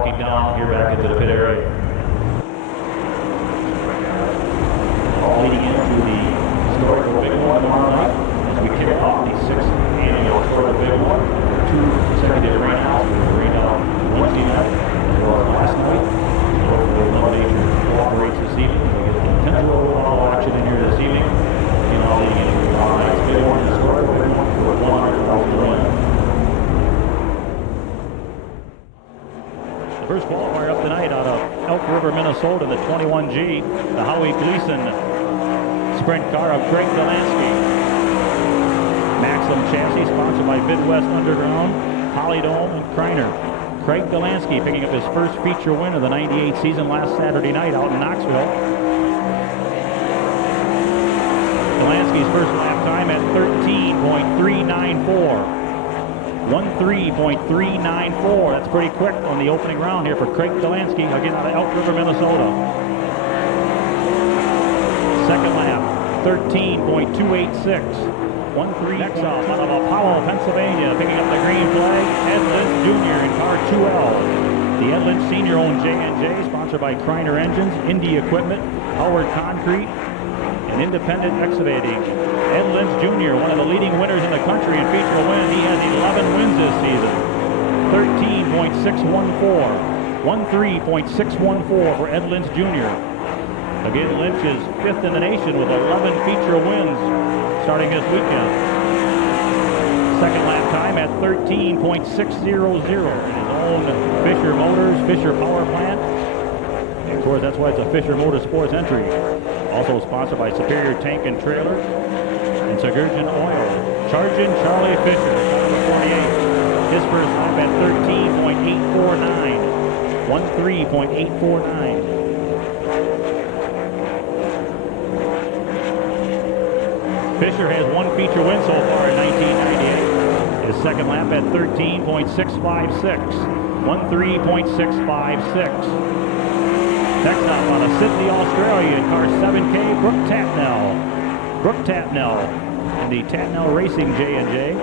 walking down here back into the pit area. All leading into the historical Big One tomorrow night as we kick off the 6th annual historical Big One. There are 2 consecutive rainouts. We will rain out Wednesday night as well as last night. So hopefully elimination cooperates this evening. We get the intentional auto action in here this evening. And all leading into tomorrow night's Big One historical Big One for $100,000 to win. First qualifier up tonight out of Elk River, Minnesota, the 21G, the Howie Gleason sprint car of Greg Delansky. Maxim chassis sponsored by Midwest Underground, Polydome, and Kreiner. Craig Delansky picking up his first feature win of the 98 season last Saturday night out in Knoxville. Delansky's first lap time at 13.394. 13.394. That's pretty quick on the opening round here for Craig Delansky, again out of Elk River, Minnesota. Second lap, 13.286. 1-3. Next up, out of Apollo, Pennsylvania, picking up the green flag, Ed Lynch Jr. in car 2L. The Ed Lynch Sr. owned J&J, sponsored by Kreiner Engines, Indy Equipment, Howard Concrete, and Independent Excavating. Ed Lynch Jr., one of the leading winners in the country in feature win. He has 11 wins this season. 13.614. 13.614 for Ed Lynch Jr. Again, Lynch is 5th in the nation with 11 feature wins starting this weekend. Second lap time at 13.600. His own Fisher Motors, Fisher Power Plant. And of course, that's why it's a Fisher Motorsports entry. Also sponsored by Superior Tank and Trailer and Sigurdsson Oil. Charging Charlie Fisher, number 48. His first lap at 13.849. 13.849. Fisher has 1 feature win so far in 1998. His second lap at 13.656. 13.656. Next up out of Sydney, Australia, in car 7K, Brooke Tatnell. Brooke Tatnell in the Tatnell Racing J&J,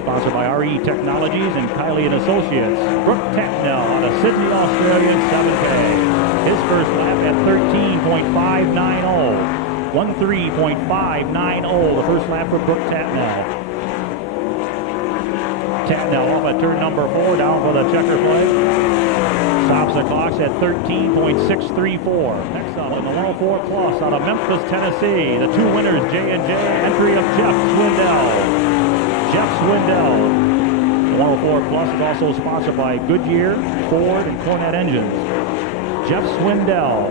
sponsored by RE Technologies and Kiley and Associates. Brooke Tatnell out of Sydney, Australia, in 7K. His first lap at 13.590. 13.590, the first lap for Brooke Tatnell. Tatnell off at turn number 4, down for the checker flag. Stops the clocks at 13.634. Next up in the 104 Plus out of Memphis, Tennessee, the 2 winners, J&J, entry of Jeff Swindell. Jeff Swindell. The 104 Plus is also sponsored by Goodyear, Ford, and Cornette Engines. Jeff Swindell.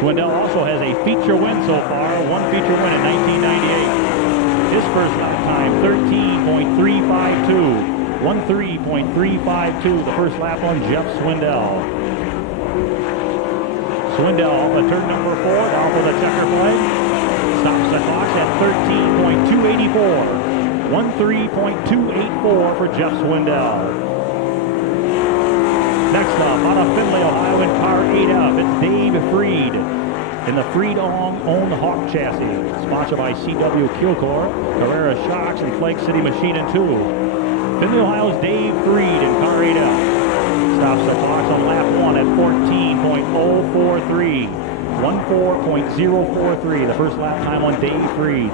Swindell also has a feature win so far, 1 feature win in 1998. His first lap time, 13.352. 13.352, the first lap on Jeff Swindell. Swindell off of turn number 4, down for the checker flag. Stops the clock at 13.284. 13.284 for Jeff Swindell. Next up, out of Findlay, Ohio, in car 8F, it's Dave Freed in the Freed-owned Hawk chassis, sponsored by CW Kilcore, Carrera Shocks, and Flake City Machine & Tool. Findlay, Ohio's Dave Freed in car 8F. Stops the clocks on lap 1 at 14.043. 14.043, the first lap time on Dave Freed.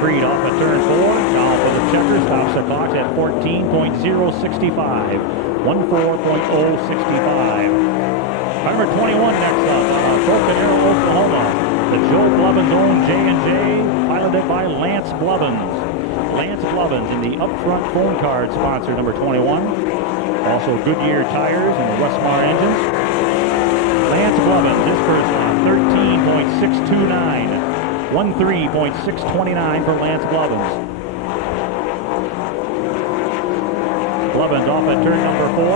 Freed off at turn 4, down for the checker, stops the clocks at 14.065. 14.065. Number 21 next up, Broken Arrow, Oklahoma. The Joe Blevins owned J&J, piloted by Lance Blevins. Lance Blevins in the upfront phone card sponsor, number 21. Also Goodyear tires and the Westmar engines. Lance Blevins, his first lap, 13.629. 13.629 for Lance Blevins. Blevins off at turn number 4.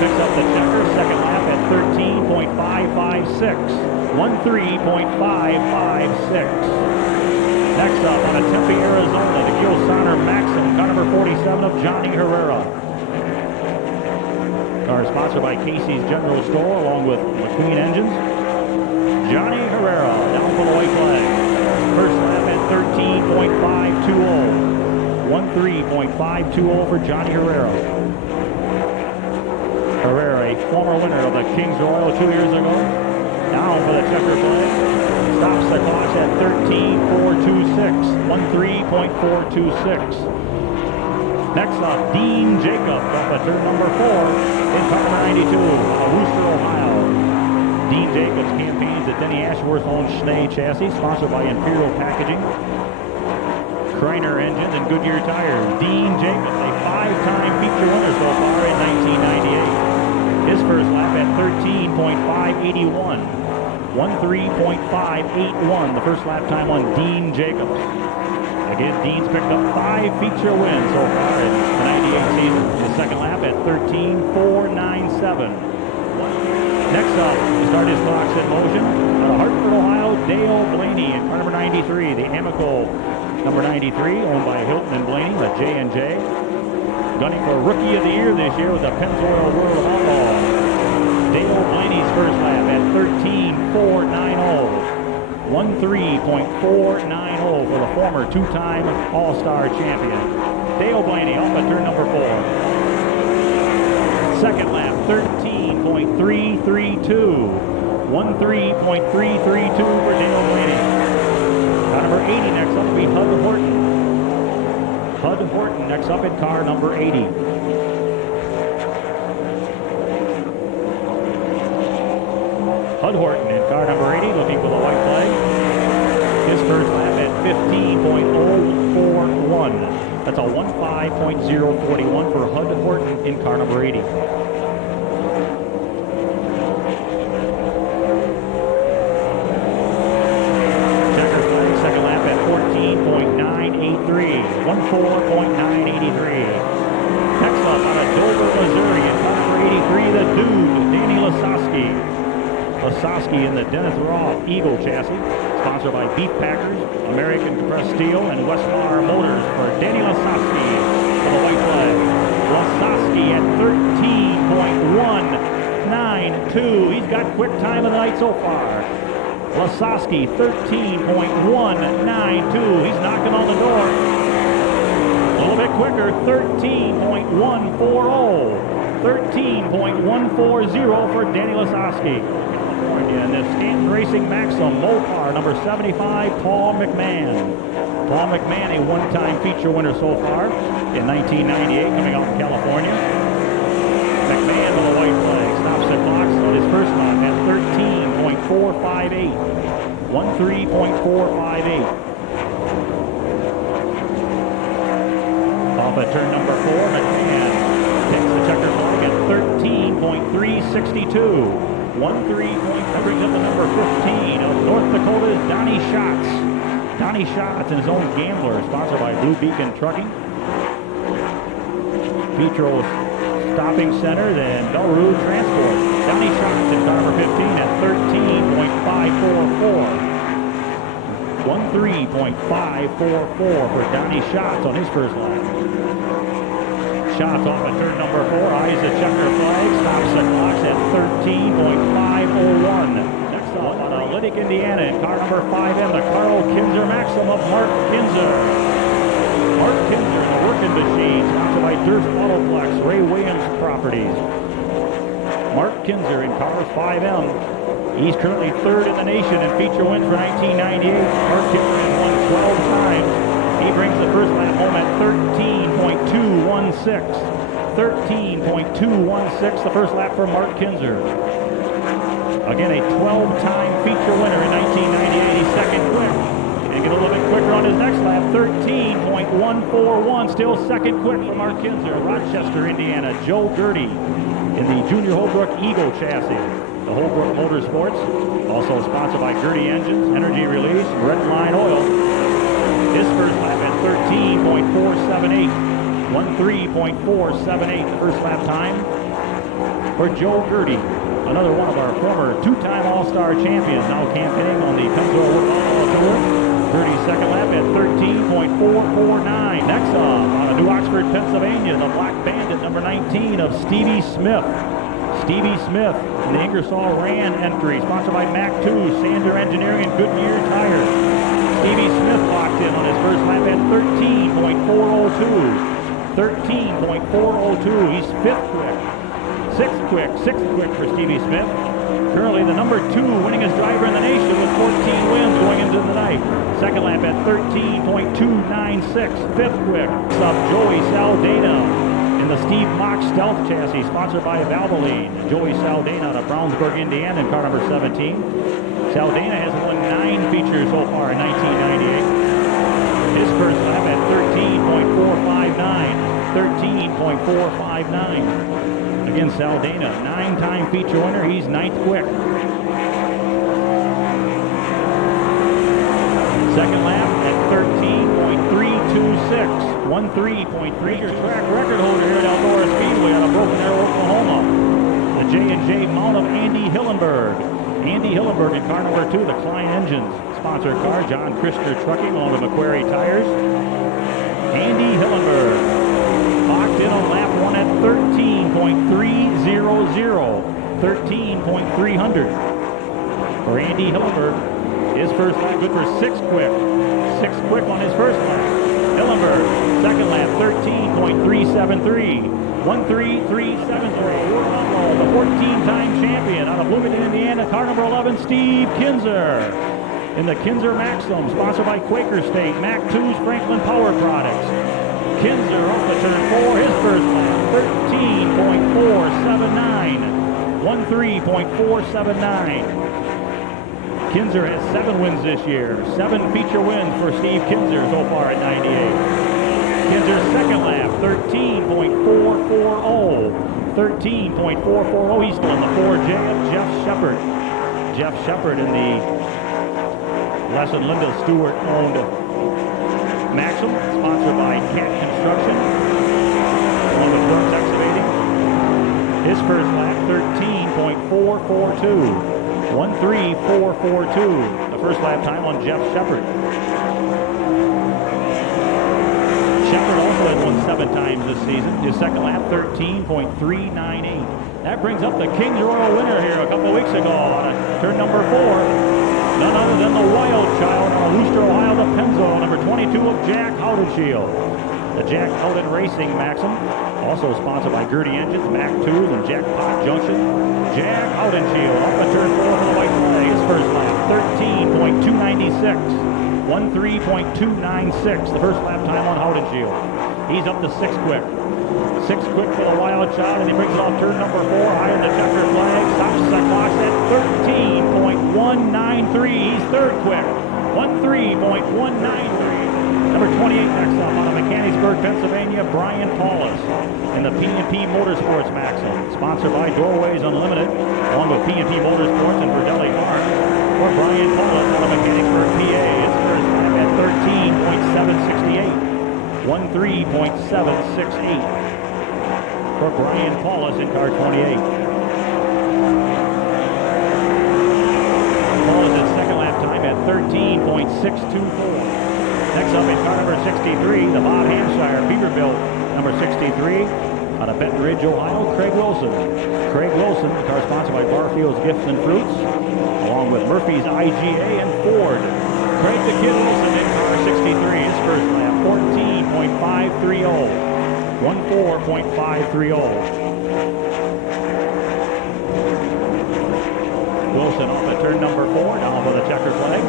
Picks up the checker, second lap at 13.556. 13.556. Next up out of Tempe, Arizona, the Gil Sonner Maxim, car number 47 of Johnny Herrera. Car sponsored by Casey's General Store along with McQueen Engines. Johnny Herrera down for the white flag. First lap at 13.520. 1:03.520 for Johnny Herrera. Herrera, a former winner of the Kings Royal 2 years ago. Down for the checker flag. Stops the clock at 13.426. 1:03.426. Next up, Dean Jacobs off at turn number 4 in car number 92 out of Rossburg, Ohio. Dean Jacobs campaigns the Denny Ashworth-owned Schnee chassis, sponsored by Imperial Packaging, Kreiner engines, and Goodyear tires. Dean Jacobs, a 5-time feature winner so far in 1998. His first lap at 13.581. 1:03.581, the first lap time on Dean Jacobs. Again, Dean's picked up 5 feature wins so far in the 98 season. The second lap at 13.497. Next up, to start his clocks in motion, out of Hartford, Ohio, Dale Blaney in car number 93. The Amico number 93, owned by Hilton and Blaney, the J&J. Gunning for Rookie of the Year this year with the Pennzoil World of Outlaws. Dale Blaney's first lap at 13.490. 1:03.490 for the former 2-time All-Star champion. Dale Blaney off at turn number 4. Second lap, 13.332. 1:03.332 for Dale Blaney. Car number 80 next up will be Hud Horton. Hud Horton next up in car number 80. Hud Horton in car number 80, looking for the white flag. His first lap at 15.041. That's a 1:05.041 for Hud Horton in car number 80. Checker flag, second lap at 14.983. 14.983. Next up out of Dover, Missouri in car number 83, the Dude, Danny Lasowski. Lasowski in the Dennis Roth Eagle chassis, sponsored by Beef Packers, American Compressed Steel, and Westmar Motors for Danny Lasowski for the white flag. Lasowski at 13.192. He's got quick time of the night so far. Lasowski, 13.192. He's knocking on the door. A little bit quicker, 13.140. 13.140 for Danny Lasowski. In this Stanton Racing Maxim Mopar number 75, Paul McMahon. Paul McMahon, a 1-time feature winner so far in 1998, coming out from California. McMahon with a white flag, stops the clocks on his first lap at 13.458. 13.458. Off at turn number 4, McMahon takes the checker flag at 13.362. 13 that brings up the number 15 of North Dakota's Donnie Schatz. Donnie Schatz and his own Gambler, sponsored by Blue Beacon Trucking. Petro Stopping Center, then Belleroux Transport. Donnie Schatz in car number 15 at 13.544. 13.544 for Donnie Schatz on his first lap. Schatz off at turn number 4, eyes the checker flag, stops the clocks at 13.501. Next up out of Lydic, Indiana, in car number 5M, the Carl Kinzer Maxim of Mark Kinzer. Mark Kinzer in the working machine, sponsored by Durst Autoplex, Ray Williams Properties. Mark Kinzer in car 5M. He's currently 3rd in the nation in feature wins for 1998. Mark Kinzer has won 12 times. He brings the first lap home at 13.216. 13.216, the first lap for Mark Kinzer. Again, a 12-time feature winner in 1998. He's second quick. And get a little bit quicker on his next lap. 13.141, still second quick for Mark Kinzer. Rochester, Indiana, Joe Gertie in the Junior Holbrook Eagle chassis. The Holbrook Motorsports, also sponsored by Gertie Engines, Energy Release, Red Line Oil. His first lap at 13.478. 13.478 first lap time for Joe Gertie, another one of our former 2-time All-Star champions, now campaigning on the Pennzoil World Outlaw Tour. Gertie's second lap at 13.449. Next up, out of New Oxford, Pennsylvania, the Black Bandit number 19 of Stevie Smith. Stevie Smith in the Ingersoll Rand entry, sponsored by Mac 2, Sander Engineering, and Goodyear Tires. Stevie Smith locked in on his first lap at 13.402. 13.402. He's fifth quick. Sixth quick for Stevie Smith. Currently the number 2 winningest driver in the nation with 14 wins going into the night. Second lap at 13.296. Fifth quick. Up Joey Saldana in the Steve Mock Stealth chassis, sponsored by Valvoline. Joey Saldana out of Brownsburg, Indiana, in car number 17. Saldana has won 9 features so far in 1998. His first lap at 13.459. 13.459. Again, Saldana, 9-time feature winner. He's 9th quick. Second lap at 13.326. 13.3. Your track record holder here at Eldora Speedway out of Broken Arrow, Oklahoma. The J&J mount of Andy Hillenberg. Andy Hillenberg in car number 2, the Klein Engines sponsored car. John Christer Trucking along with Macquarie Tires. Andy Hillenberg locked in on lap 1 at 13.300. 13.300 for Andy Hillenberg. His first lap good for 6th quick. 6th quick on his first lap. Hillenberg, second lap, 13.373. 13373. The 14-time champion out of Bloomington, Indiana, car number 11, Steve Kinzer. In the Kinzer Maxim, sponsored by Quaker State, Mac 2's Franklin Power Products. Kinzer off the turn 4, his first lap, 13.479. 13.479. Kinzer has 7 wins this year. 7 feature wins for Steve Kinzer so far at 98. Kinzer's second lap, 13.440. 13.440. He's still in the 4J of Jeff Shepard. Jeff Shepard in the Les and Linda Stewart owned Maxim, sponsored by Cat Construction, along with Burns Excavating. His first lap, 13.442. 13442. The first lap time on Jeff Shepard. Shepard also has won 7 times this season. His second lap, 13.398. That brings up the King's Royal winner here a couple weeks ago on turn number 4. None other than the Wild Child out of Wooster, Ohio, the Penzo, number 22 of Jack Howdenshield. The Jack Howden Racing Maxim, also sponsored by Gertie Engines, Mac 2s, and Jackpot Junction. Jack Howdenshield off the turn 4 for the white flag. His first lap, 13.296. 13.296, the first lap time on Howdenshield. He's up to 6th quick. 6th quick for the Wild Child, and he brings it off turn number 4, high in the checker flag. Stops the clock at 13.193. He's 3rd quick. 13.193. Number 28 next up out of Mechanicsburg, Pennsylvania, Brian Paulus in the P&P Motorsports Maxim, sponsored by Doorways Unlimited, along with P&P Motorsports and Verdelli Farms. For Brian Paulus out of Mechanicsburg, PA, his first lap at 13.768. 13.768 for Brian Paulus in car 28. Paulus's second lap time at 13.624. Next up in car number 63, the Bob Hampshire Peterbilt, number 63, out of Benton Ridge, Ohio, Craig Wilson. Craig Wilson, the car sponsored by Barfield's Gifts and Fruits, along with Murphy's IGA and Ford. Craig the Kid Wilson in car 63, his first lap, 14.530. 14.530. Wilson off at turn number 4, down for the checker flag.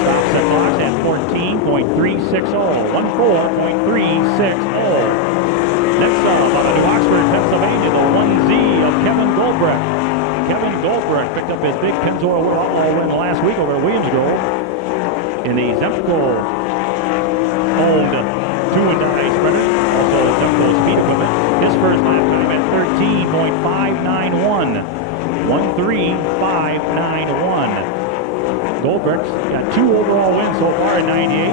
Stops the clock at 14.360. 14.360. Next up, out of New Oxford, Pennsylvania, the 1Z of Kevin Goldbrecht. Kevin Goldbrecht picked up his big Pennzoil Outlaw win last week over at Williams Grove in the Zemco-owned 2-and-die sprinter, also Zemco Speed Equipment. His first lap time at 13.591. 13.591. Goldbrecht's got 2 overall wins so far in 98.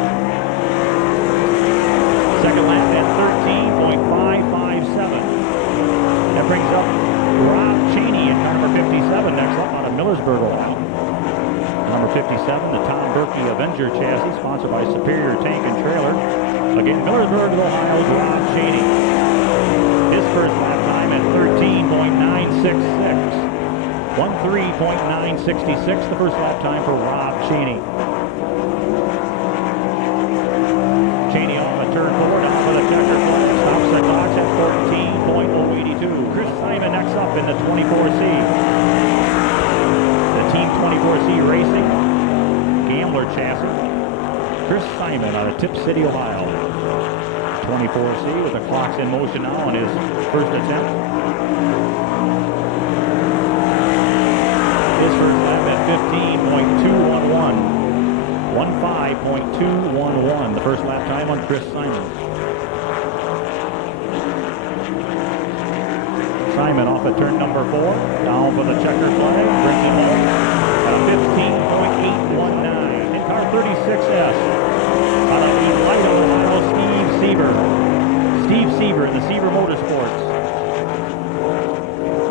Second lap at 13.557. That brings up Rob Cheney at number 57 next up out of Millersburg, Ohio. Number 57, the Tom Berkey Avenger chassis, sponsored by Superior Tank and Trailer. Again, Millersburg, Ohio's Rob Cheney. His first lap time at 13.966. 13.966, the first lap time for Rob Cheney. turn 4, down for the checker flag. Stops the clock at 14.082. Chris Simon next up in the 24C. The Team 24C Racing Gambler chassis. Chris Simon out of Tip City, Ohio. 24C with the clocks in motion now on his first attempt. His first lap at 15.211. 15.211, the first lap time on Chris Simon. Simon off at turn number 4, down for the checker flag, brings it home at a 15.819. In car 36S, out of the light of Ohio, Steve Sieber. Steve Sieber in the Sieber Motorsports.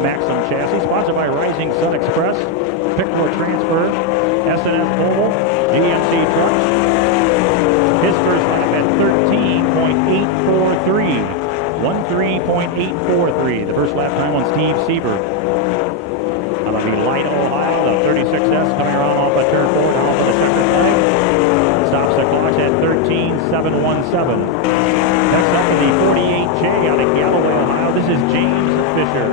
Maxim chassis, sponsored by Rising Sun Express, Pickler Transfer, S&S Mobile, GMC Trucks. His first lap at 13.843. 13.843. The first lap time on Steve Sieber. Out of the light of Ohio, the 36S coming around off of turn 4, down for the checker flag. Stops the clock at 13.717. Next up in the 48J out of Galloway, Ohio. This is James Fisher.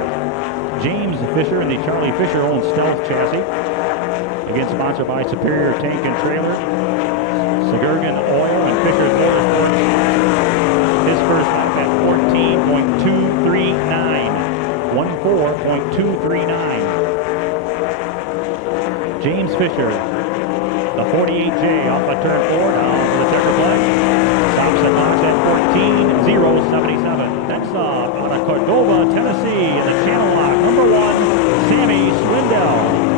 James Fisher in the Charlie Fisher-owned Stealth chassis. Again, sponsored by Superior Tank and Trailer, Sigurgan Oil, and Fisher's Motorsports. His first lap at 14.239. 14.239. James Fisher, the 48J off of turn 4, down to the checker flag. Stops the clock at 14.077. Next up, out of Cordova, Tennessee, in the Channellock, number 1, Sammy Swindell.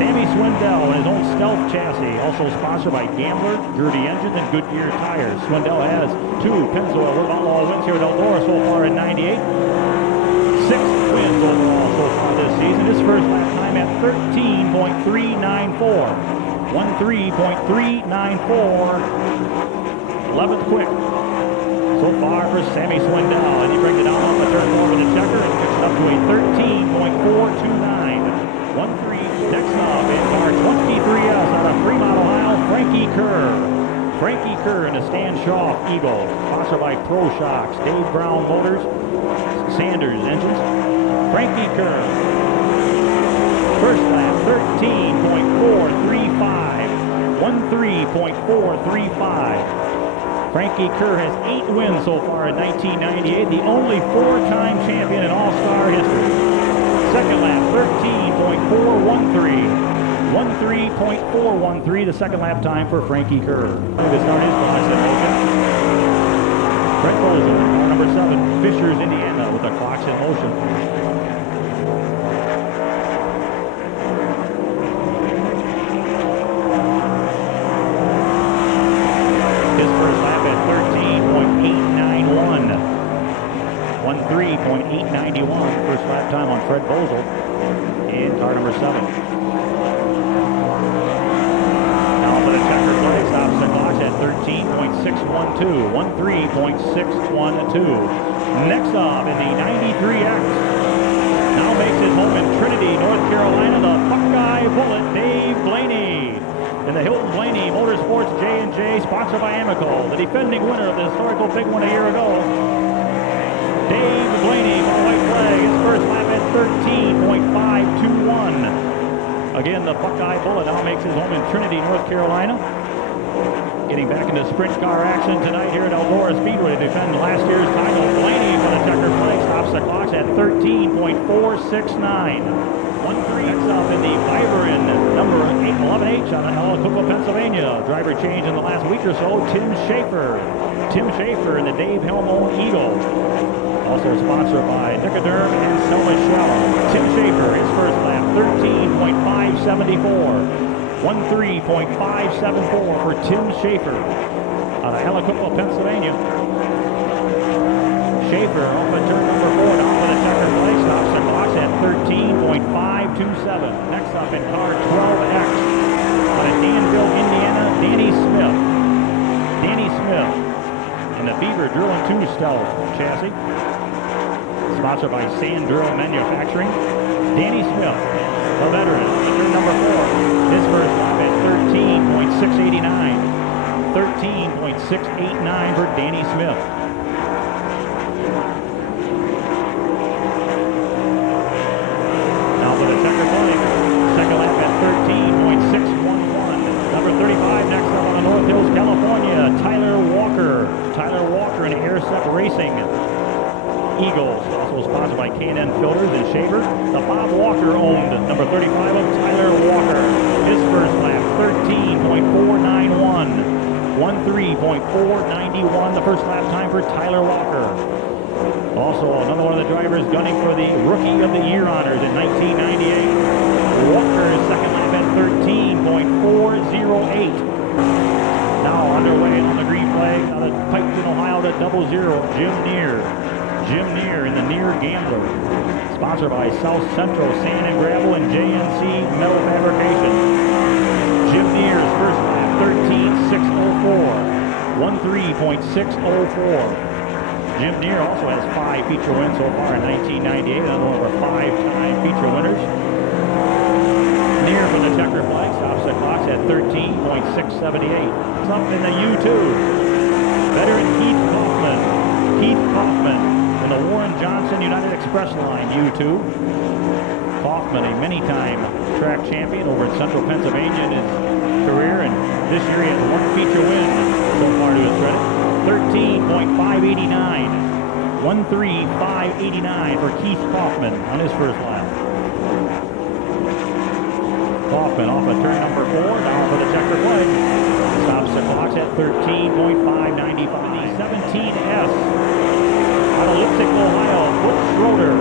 Sammy Swindell in his own Stealth chassis, also sponsored by Gambler, Gertie Engines, and Goodyear Tires. Swindell has 2 Pennzoil with Outlaw wins here at Eldora so far in '98. 6 wins overall so far this season. His first lap time at 13.394. 13.394. 11th quick so far for Sammy Swindell. And he brings it down off the turn 4 with a checker and picks it up to a 13.429. 1-3. Next up in car 23S out of Fremont, Ohio, Frankie Kerr. Frankie Kerr in the Stan Shaw Eagle, sponsored by Pro Shocks, Dave Brown Motors, Sanders Engines. Frankie Kerr. First lap, 13.435. 13.435. Frankie Kerr has 8 wins so far in 1998, the only 4-time champion in All-Star history. Second lap, 13.413. 13.413, the second lap time for Frankie Kerr. To start his box in motion. Brett Bolzer, car number 7, Fishers, Indiana, with the clocks in motion. His first lap at 13.891. 13.891, first lap time on Fred Bozel in car number 7. Now for the checker flag, stops the clock at 13.612, 13.612. Next up in the 93X, now makes his home in Trinity, North Carolina, the Buckeye Bullet, Dave Blaney. In the Hilton Blaney Motorsports J&J, sponsored by Amico, the defending winner of the historical big one a year ago. Dave Blaney for the white flag, his first lap at 13.521. Again, the Buckeye Bullet now makes his home in Trinity, North Carolina. Getting back into sprint car action tonight here at Eldora Speedway to defend last year's title. Blaney for the checker flag, stops the clocks at 13.469. 1-3. Next up in the Viberin, number 11H out of Ellicott, Pennsylvania. Driver change in the last week or so, Tim Schaefer. Tim Schaefer in the Dave Helmo Eagle. Also sponsored by Nicoderm and Selma Shell. Tim Schaefer, his first lap, 13.574. 13.574 for Tim Schaefer out of Ellicott, Pennsylvania. Schaefer off at turn number 4, down for the checker flag, stops the clocks at 13.527. Next up in car 12X out of Danville, Indiana, Danny Smith. Danny Smith in the Beaver Drill and 2 Stealth chassis, sponsored by Sand Drill Manufacturing. Danny Smith, a veteran, turn number 4. His first lap at 13.689. 13.689 for Danny Smith. Now for the checker flag. Second lap at 13.611. Number 35 next up on the North Hills, California, Tyler Walker. Tyler Walker in Air-Sep Racing. Eagles, also sponsored by K&N Filters and Shaver. The Bob Walker owned number 35 of Tyler Walker. His first lap, 13.491. 13.491, the first lap time for Tyler Walker. Also, another one of the drivers gunning for the Rookie of the Year honors in 1998. Walker's second lap at 13.408. Now underway on the green flag out of Piketon, Ohio to 00, Jim Neer. Jim Neer in the Neer Gambler. Sponsored by South Central Sand and Gravel and JNC Metal Fabrication. Jim Neer's first lap, 13.604. 13.604. Jim Neer also has 5 feature wins so far in 1998. Another one of our 5-time feature winners. Neer from the checker flag stops the clocks at 13.678. Up in the U2. Veteran Keith Kaufman. Keith Kaufman in the Warren Johnson United Express line U2. Kaufman, a many-time track champion over in central Pennsylvania in his career, and this year he has 1 feature win so far to his credit. 13.589. 13.589 for Keith Kaufman on his first lap. Kaufman off of turn number 4, down for the checker flag. Stops the clocks at 13.595. 17S out of Lipstick, Ohio, Butch Schroeder.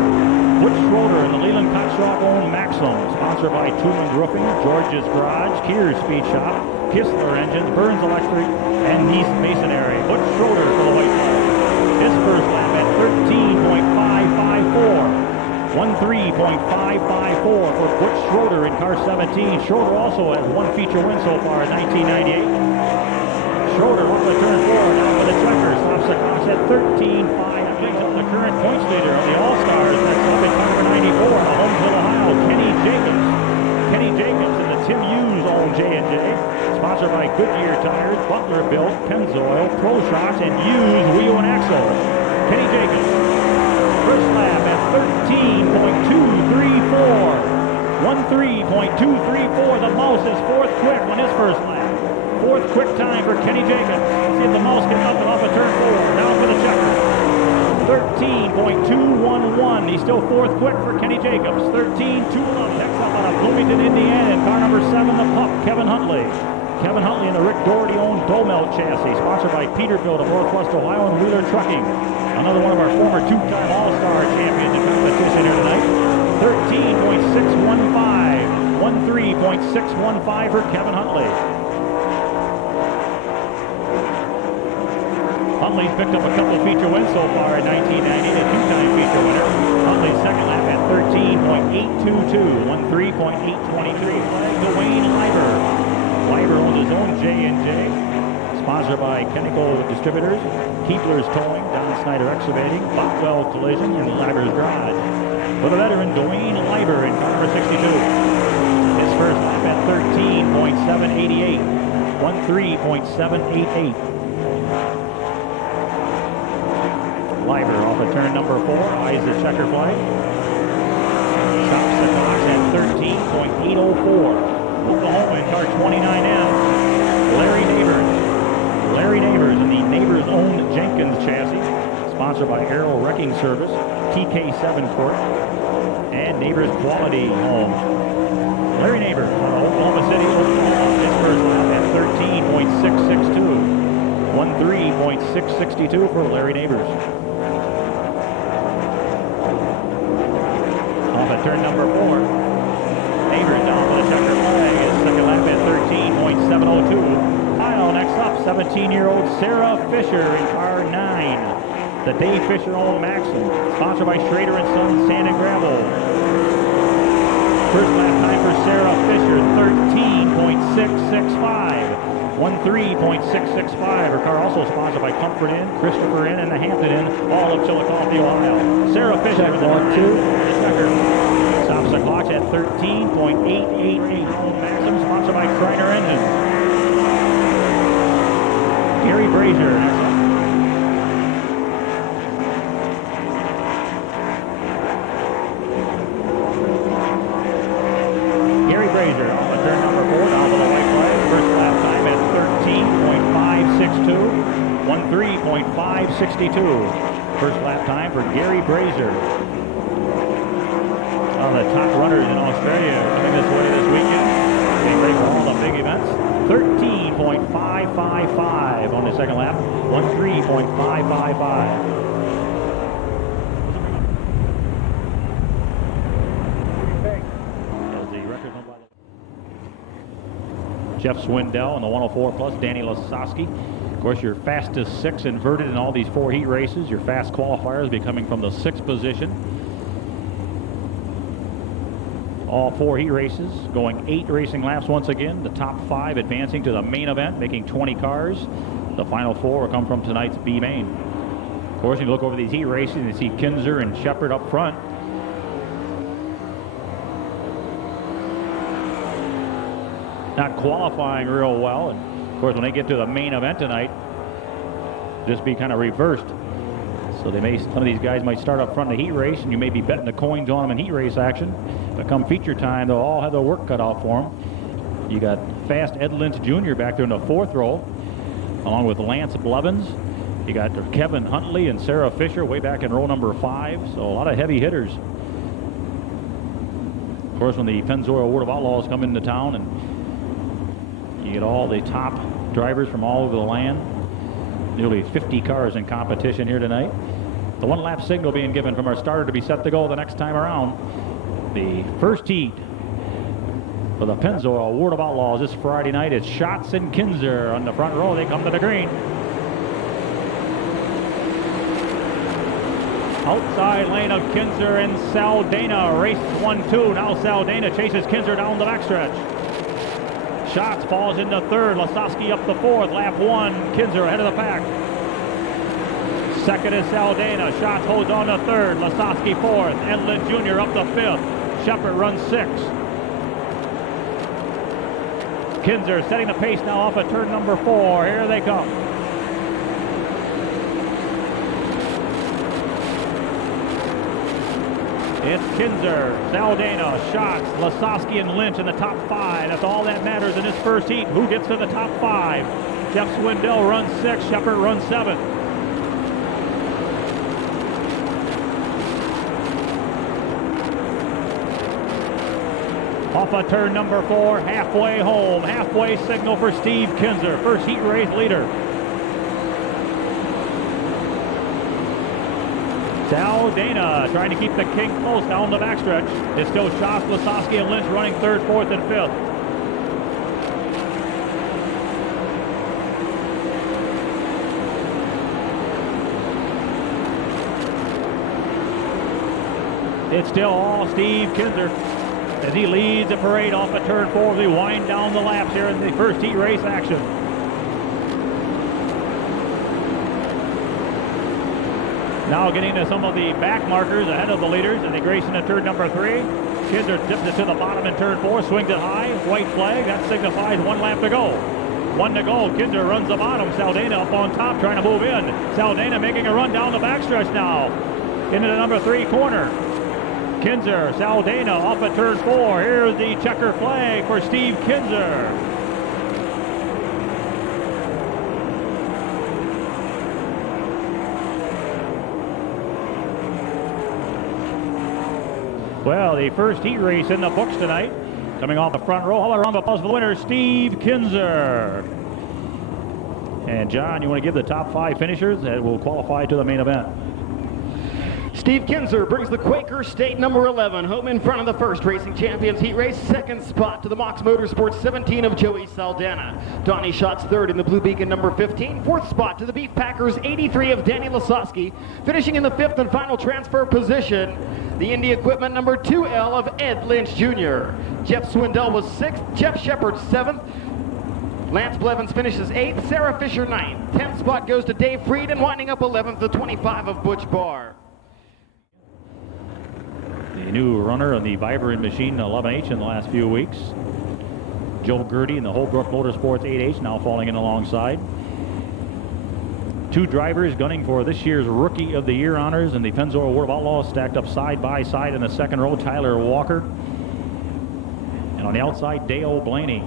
Butch Schroeder in the Leland Kotshoff-owned Maxim, sponsored by Tooling Roofing, George's Garage, Keir's Speed Shop, Kistler Engines, Burns Electric, and East Masonry. Butch Schroeder for the white flag. His first lap at 13.554. 13.554 for Butch Schroeder in car 17. Schroeder also has 1 feature win so far in 1998. Schroeder off the turn 4, down for the checker, stops the clocks at 13.5. The current points leader of the All-Stars next up in car number 94, the Holmesville, Ohio, Kenny Jacobs. Kenny Jacobs in the Tim Hughes owned J&J, sponsored by Goodyear Tires, Butler Built, Pennzoil, Pro Shocks, and Hughes Wheel and Axle. Kenny Jacobs, first lap at 13.234. 13.234. The mouse is 4th quick on his first lap. 4th quick time for Kenny Jacobs. Let's see if the mouse gets up and off of turn 4. Down for the checker. 13.211. He's still 4th quick for Kenny Jacobs. 13.211. Next up out of Bloomington, Indiana, in car number 7, the pup, Kevin Huntley. Kevin Huntley in the Rick Doherty-owned Domelt chassis, sponsored by Peterbilt of Northwest Ohio and Wheeler Trucking. Another one of our former 2-time All-Star champions in competition here tonight. 13.615. 13.615 for Kevin Huntley. Huntley's picked up a couple of feature wins so far in 1990, a 2-time feature winner. Huntley's second lap at 13.822, 13.823. Dwayne Leiber. Leiber owns his own J&J, sponsored by Chemical Distributors, Keebler's Towing, Don Snyder Excavating, Botwell Collision, and Leiber's Garage. For the veteran, Dwayne Leiber in car number 62. His first lap at 13.788, 13.788. Leiber off of turn number 4, eyes the checker flag. Stops the clocks at 13.804. Oklahoma in car 29M. Larry Neighbors. Larry Neighbors in the Neighbors-owned Jenkins chassis, sponsored by Aero Wrecking Service, TK7 Court, and Neighbors Quality Homes. Larry Neighbors out of Oklahoma City, Oklahoma. His first lap at 13.662. 13.662 for Larry Neighbors. Off at turn number 4. Neighbors down for the checker flag. His second lap at 13.702. Final next up, 17-year-old Sarah Fisher in car 9. The Dave Fisher-owned Maxim, sponsored by Schrader & Sons Sand and Gravel. First lap time for Sarah Fisher, 13.665. 13.665. Her car also sponsored by Comfort Inn, Christopher Inn, and the Hampton Inn, all of Chillicothe, Ohio. Sarah Fisher in the 1-2. Stops the clocks at 13.888. Maxim, sponsored by Kreiner Engines. Gary Brazier next up. Gary Brazier off of turn number 4 down to the white flag. First lap time at 13.562. 13.562. First lap time for Gary Brazier. One of the top runners in Australia coming this way this weekend. Getting ready for all the big events. 13.555 on the second lap. 13.555. As the record held by Jeff Swindell in the 104 plus, Danny Lasowski. Of course, your fastest 6 inverted in all these 4 heat races. Your fast qualifiers be coming from the 6th position. All 4 heat races going 8 racing laps once again. The top 5 advancing to the main event, making 20 cars. The final 4 will come from tonight's B main. Of course, when you look over these heat races, you see Kinzer and Shepard up front. Not qualifying real well. And of course, when they get to the main event tonight, just be kind of reversed. So some of these guys might start up front in the heat race, and you may be betting the coins on them in heat race action. But come feature time, they'll all have their work cut out for them. You got fast Ed Lynch Jr. back there in the 4th row, along with Lance Blevins. You got Kevin Huntley and Sarah Fisher way back in row number 5. So a lot of heavy hitters. Of course, when the Pennzoil World of Outlaws come into town, and you get all the top drivers from all over the land. Nearly 50 cars in competition here tonight. The 1-lap signal being given from our starter to be set to go the next time around. The first heat for the Pennzoil World of Outlaws this Friday night is Schatz and Kinzer on the front row. They come to the green. Outside lane of Kinzer and Saldana. Race 1-2. Now Saldana chases Kinzer down the backstretch. Schatz falls into 3rd. Lasowski up the 4th. Lap 1. Kinzer ahead of the pack. 2nd is Saldana. Schatz holds on to 3rd. Lasowski 4th. Edlin Jr. up to 5th. Shepard runs 6th. Kinzer setting the pace now off of turn number 4. Here they come. It's Kinzer, Saldana, Schatz, Lasowski, and Lynch in the top 5. That's all that matters in this first heat. Who gets to the top 5? Jeff Swindell runs 6th. Shepard runs 7th. Off of turn number 4, halfway home. Halfway signal for Steve Kinzer, first heat race leader. Saldana trying to keep the king close down the backstretch. It's still Schatz, Lasowski, and Lynch running 3rd, 4th, and 5th. It's still all Steve Kinzer as he leads the parade off of turn 4 as we wind down the laps here in the first heat race action. Now getting to some of the back markers ahead of the leaders, and they race into turn number 3. Kinzer dips it to the bottom in turn 4, swings it high, white flag. That signifies 1 lap to go. 1 to go. Kinzer runs the bottom. Saldana up on top trying to move in. Saldana making a run down the backstretch now into the number 3 corner. Kinzer, Saldana off at turn 4. Here's the checker flag for Steve Kinzer. Well, the first heat race in the books tonight. Coming off the front row, all around the applause for the winner, Steve Kinzer. And John, you want to give the top 5 finishers that will qualify to the main event? Steve Kinzer brings the Quaker State number 11 home in front of the first Racing Champions heat race. 2nd spot to the Mox Motorsports 17 of Joey Saldana. Donnie Schatz 3rd in the Blue Beacon number 15. 4th spot to the Beef Packers 83 of Danny Lasowski. Finishing in the 5th and final transfer position, the Indy Equipment number 2L of Ed Lynch Jr. Jeff Swindell was 6th. Jeff Shepard 7th. Lance Blevins finishes 8th. Sarah Fisher 9th. 10th spot goes to Dave Freed, and winding up 11th, the 25 of Butch Barr. The new runner on the Vibrant Machine 11H in the last few weeks. Joe Gertie in the Holbrook Motorsports 8H now falling in alongside. Two drivers gunning for this year's Rookie of the Year honors in the Pennzoil World of Outlaws, stacked up side by side in the second row, Tyler Walker. And on the outside, Dale Blaney.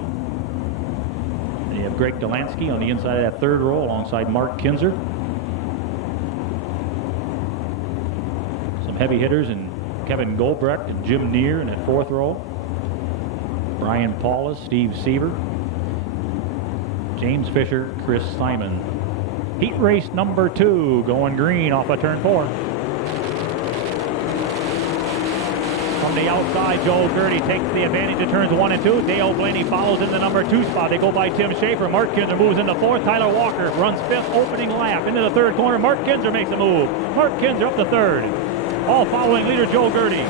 And you have Greg Delansky on the inside of that third row alongside Mark Kinzer. Some heavy hitters in Kevin Goldbrecht and Jim Neer in that fourth row. Brian Paulus, Steve Seaver, James Fisher, Chris Simon. Heat race number 2 going green off of turn 4. From the outside, Joel Gertie takes the advantage of turns 1 and 2. Dale Blaney follows in the number 2 spot. They go by Tim Schaefer. Mark Kinzer moves into 4th. Tyler Walker runs 5th, opening lap into the 3rd corner. Mark Kinzer makes a move. Mark Kinzer up the 3rd. All following leader Joel Gertie.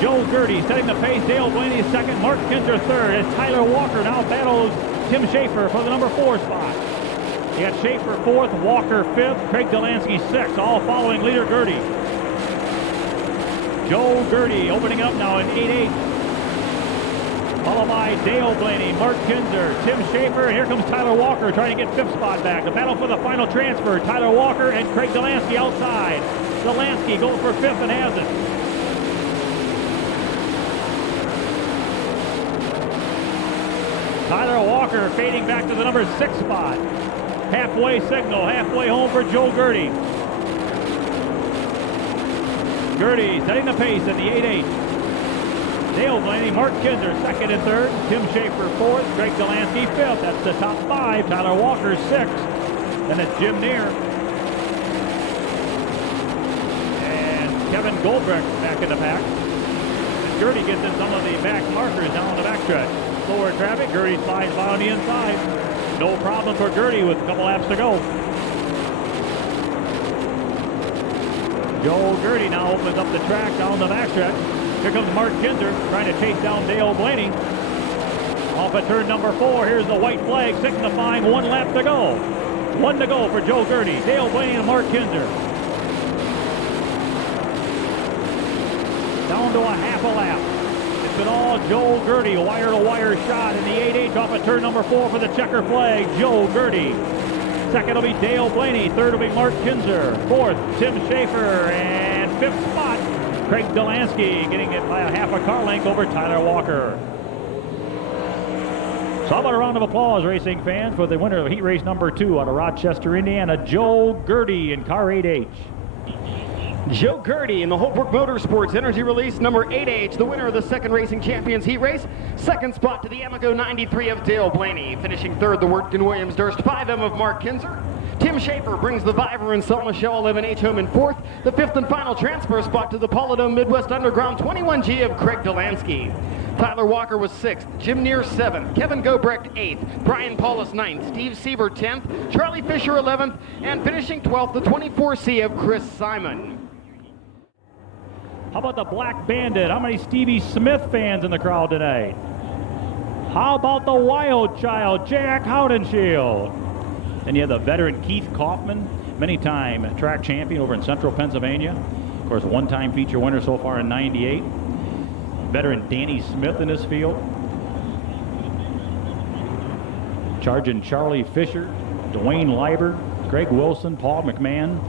Joel Gertie setting the pace. Dale Blaney 2nd. Mark Kinzer 3rd. As Tyler Walker now battles Tim Schaefer for the number 4 spot. You got Schaefer 4th, Walker 5th, Craig Delansky 6th, all following leader Gertie. Joe Gertie opening up now in 8-8. Followed by Dale Blaney, Mark Kinzer, Tim Schaefer, and here comes Tyler Walker trying to get 5th spot back. The battle for the final transfer, Tyler Walker and Craig Delansky outside. Delansky goes for 5th and has it. Tyler Walker fading back to the number 6 spot. Halfway signal, halfway home for Joe Gertie. Gertie setting the pace in the 8-8. Dale Blaney, Mark Kinzer 2nd and 3rd. Tim Schaefer 4th, Greg Delansky 5th. That's the top 5. Tyler Walker 6th. Then it's Jim Neer. And Kevin Goldbrecht back in the pack. And Gertie gets in some of the back markers down the backstretch. Slower traffic, Gertie slides by on the inside. No problem for Gertie with a couple laps to go. Joel Gertie now opens up the track down the backstretch. Here comes Mark Kinzer trying to chase down Dale Blaney. Off at turn number 4, here's the white flag signifying 1 lap to go. 1 to go for Joe Gertie, Dale Blaney and Mark Kinzer. Down to a half a lap. It's been all Joel Gertie, wire-to-wire shot in the 8-8 off at turn number 4 for the checker flag, Joe Gertie. 2nd will be Dale Blaney, 3rd will be Mark Kinzer, 4th, Tim Schaefer, and 5th spot, Craig Delansky, getting it by a half a car length over Tyler Walker. So how about a round of applause, racing fans, for the winner of heat race number 2 out of Rochester, Indiana, Joe Gertie in car 8H. Joe Gertie in the Holbrook Motorsports Energy Release number 8H, the winner of the 2nd Racing Champions heat race. 2nd spot to the Amico 93 of Dale Blaney. Finishing 3rd, the Wirtgen Williams Durst 5M of Mark Kinzer. Tim Schaefer brings the Viver and Salt Michelle 11H home in 4th. The 5th and final transfer spot to the Polydome Midwest Underground 21G of Craig Delansky. Tyler Walker was 6th, Jim Neer 7th, Kevin Goldbrecht 8th, Brian Paulus 9th, Steve Seaver 10th, Charlie Fisher 11th, and finishing 12th, the 24C of Chris Simon. How about the Black Bandit? How many Stevie Smith fans in the crowd tonight? How about the Wild Child, Jack Haudenschild? And you have the veteran Keith Kaufman, many-time track champion over in central Pennsylvania. Of course, one-time feature winner so far in '98. Veteran Danny Smith in this field. Charging Charlie Fisher, Dwayne Leiber, Greg Wilson, Paul McMahon.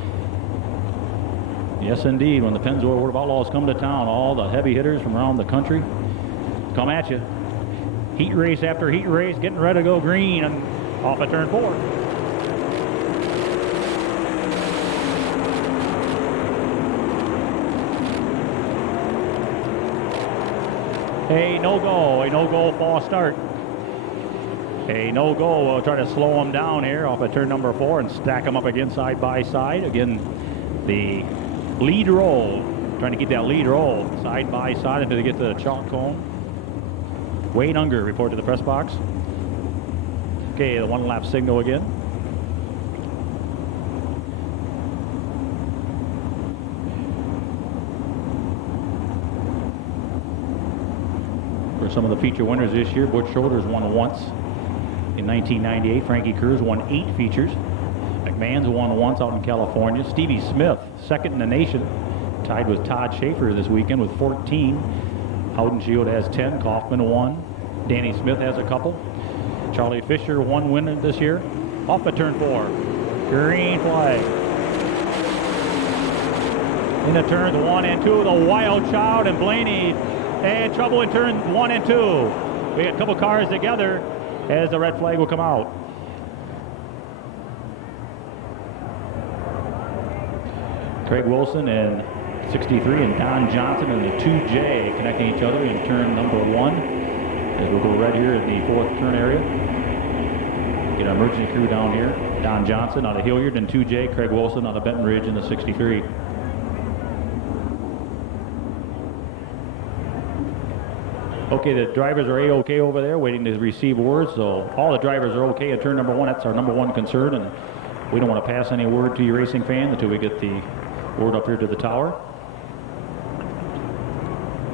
Yes, indeed, when the Pennzoil World of Outlaws come to town, all the heavy hitters from around the country come at you. Heat race after heat race, getting ready to go green and off at turn 4. A no-go false start. A no-go, we'll try to slow them down here off at turn number 4 and stack them up again side by side. Again, the lead roll, trying to keep that lead roll side by side until they get to the chalk cone. Wayne Unger report to the press box. Okay, the 1 lap signal again. For some of the feature winners this year, Butch Shoulders won once in 1998. Frankie Cruz won 8 features. McMahon's won once out in California. Stevie Smith, 2nd in the nation, tied with Todd Schaefer this weekend with 14. Haudenschild has 10. Kaufman 1. Danny Smith has a couple. Charlie Fisher 1 win this year. Off at turn 4. Green flag. Into turns 1 and 2, the Wild Child and Blaney had trouble in turns 1 and 2. We had a couple cars together as the red flag will come out. Craig Wilson and 63 and Don Johnson and the 2J connecting each other in turn number 1. As we'll go red here in the 4th turn area. Get our emergency crew down here. Don Johnson out of Hilliard and 2J, Craig Wilson out of Benton Ridge in the 63. Okay, the drivers are A-OK over there, waiting to receive words. So all the drivers are okay at turn number 1. That's our number 1 concern, and we don't want to pass any word to you racing fans until we get the word up here to the tower.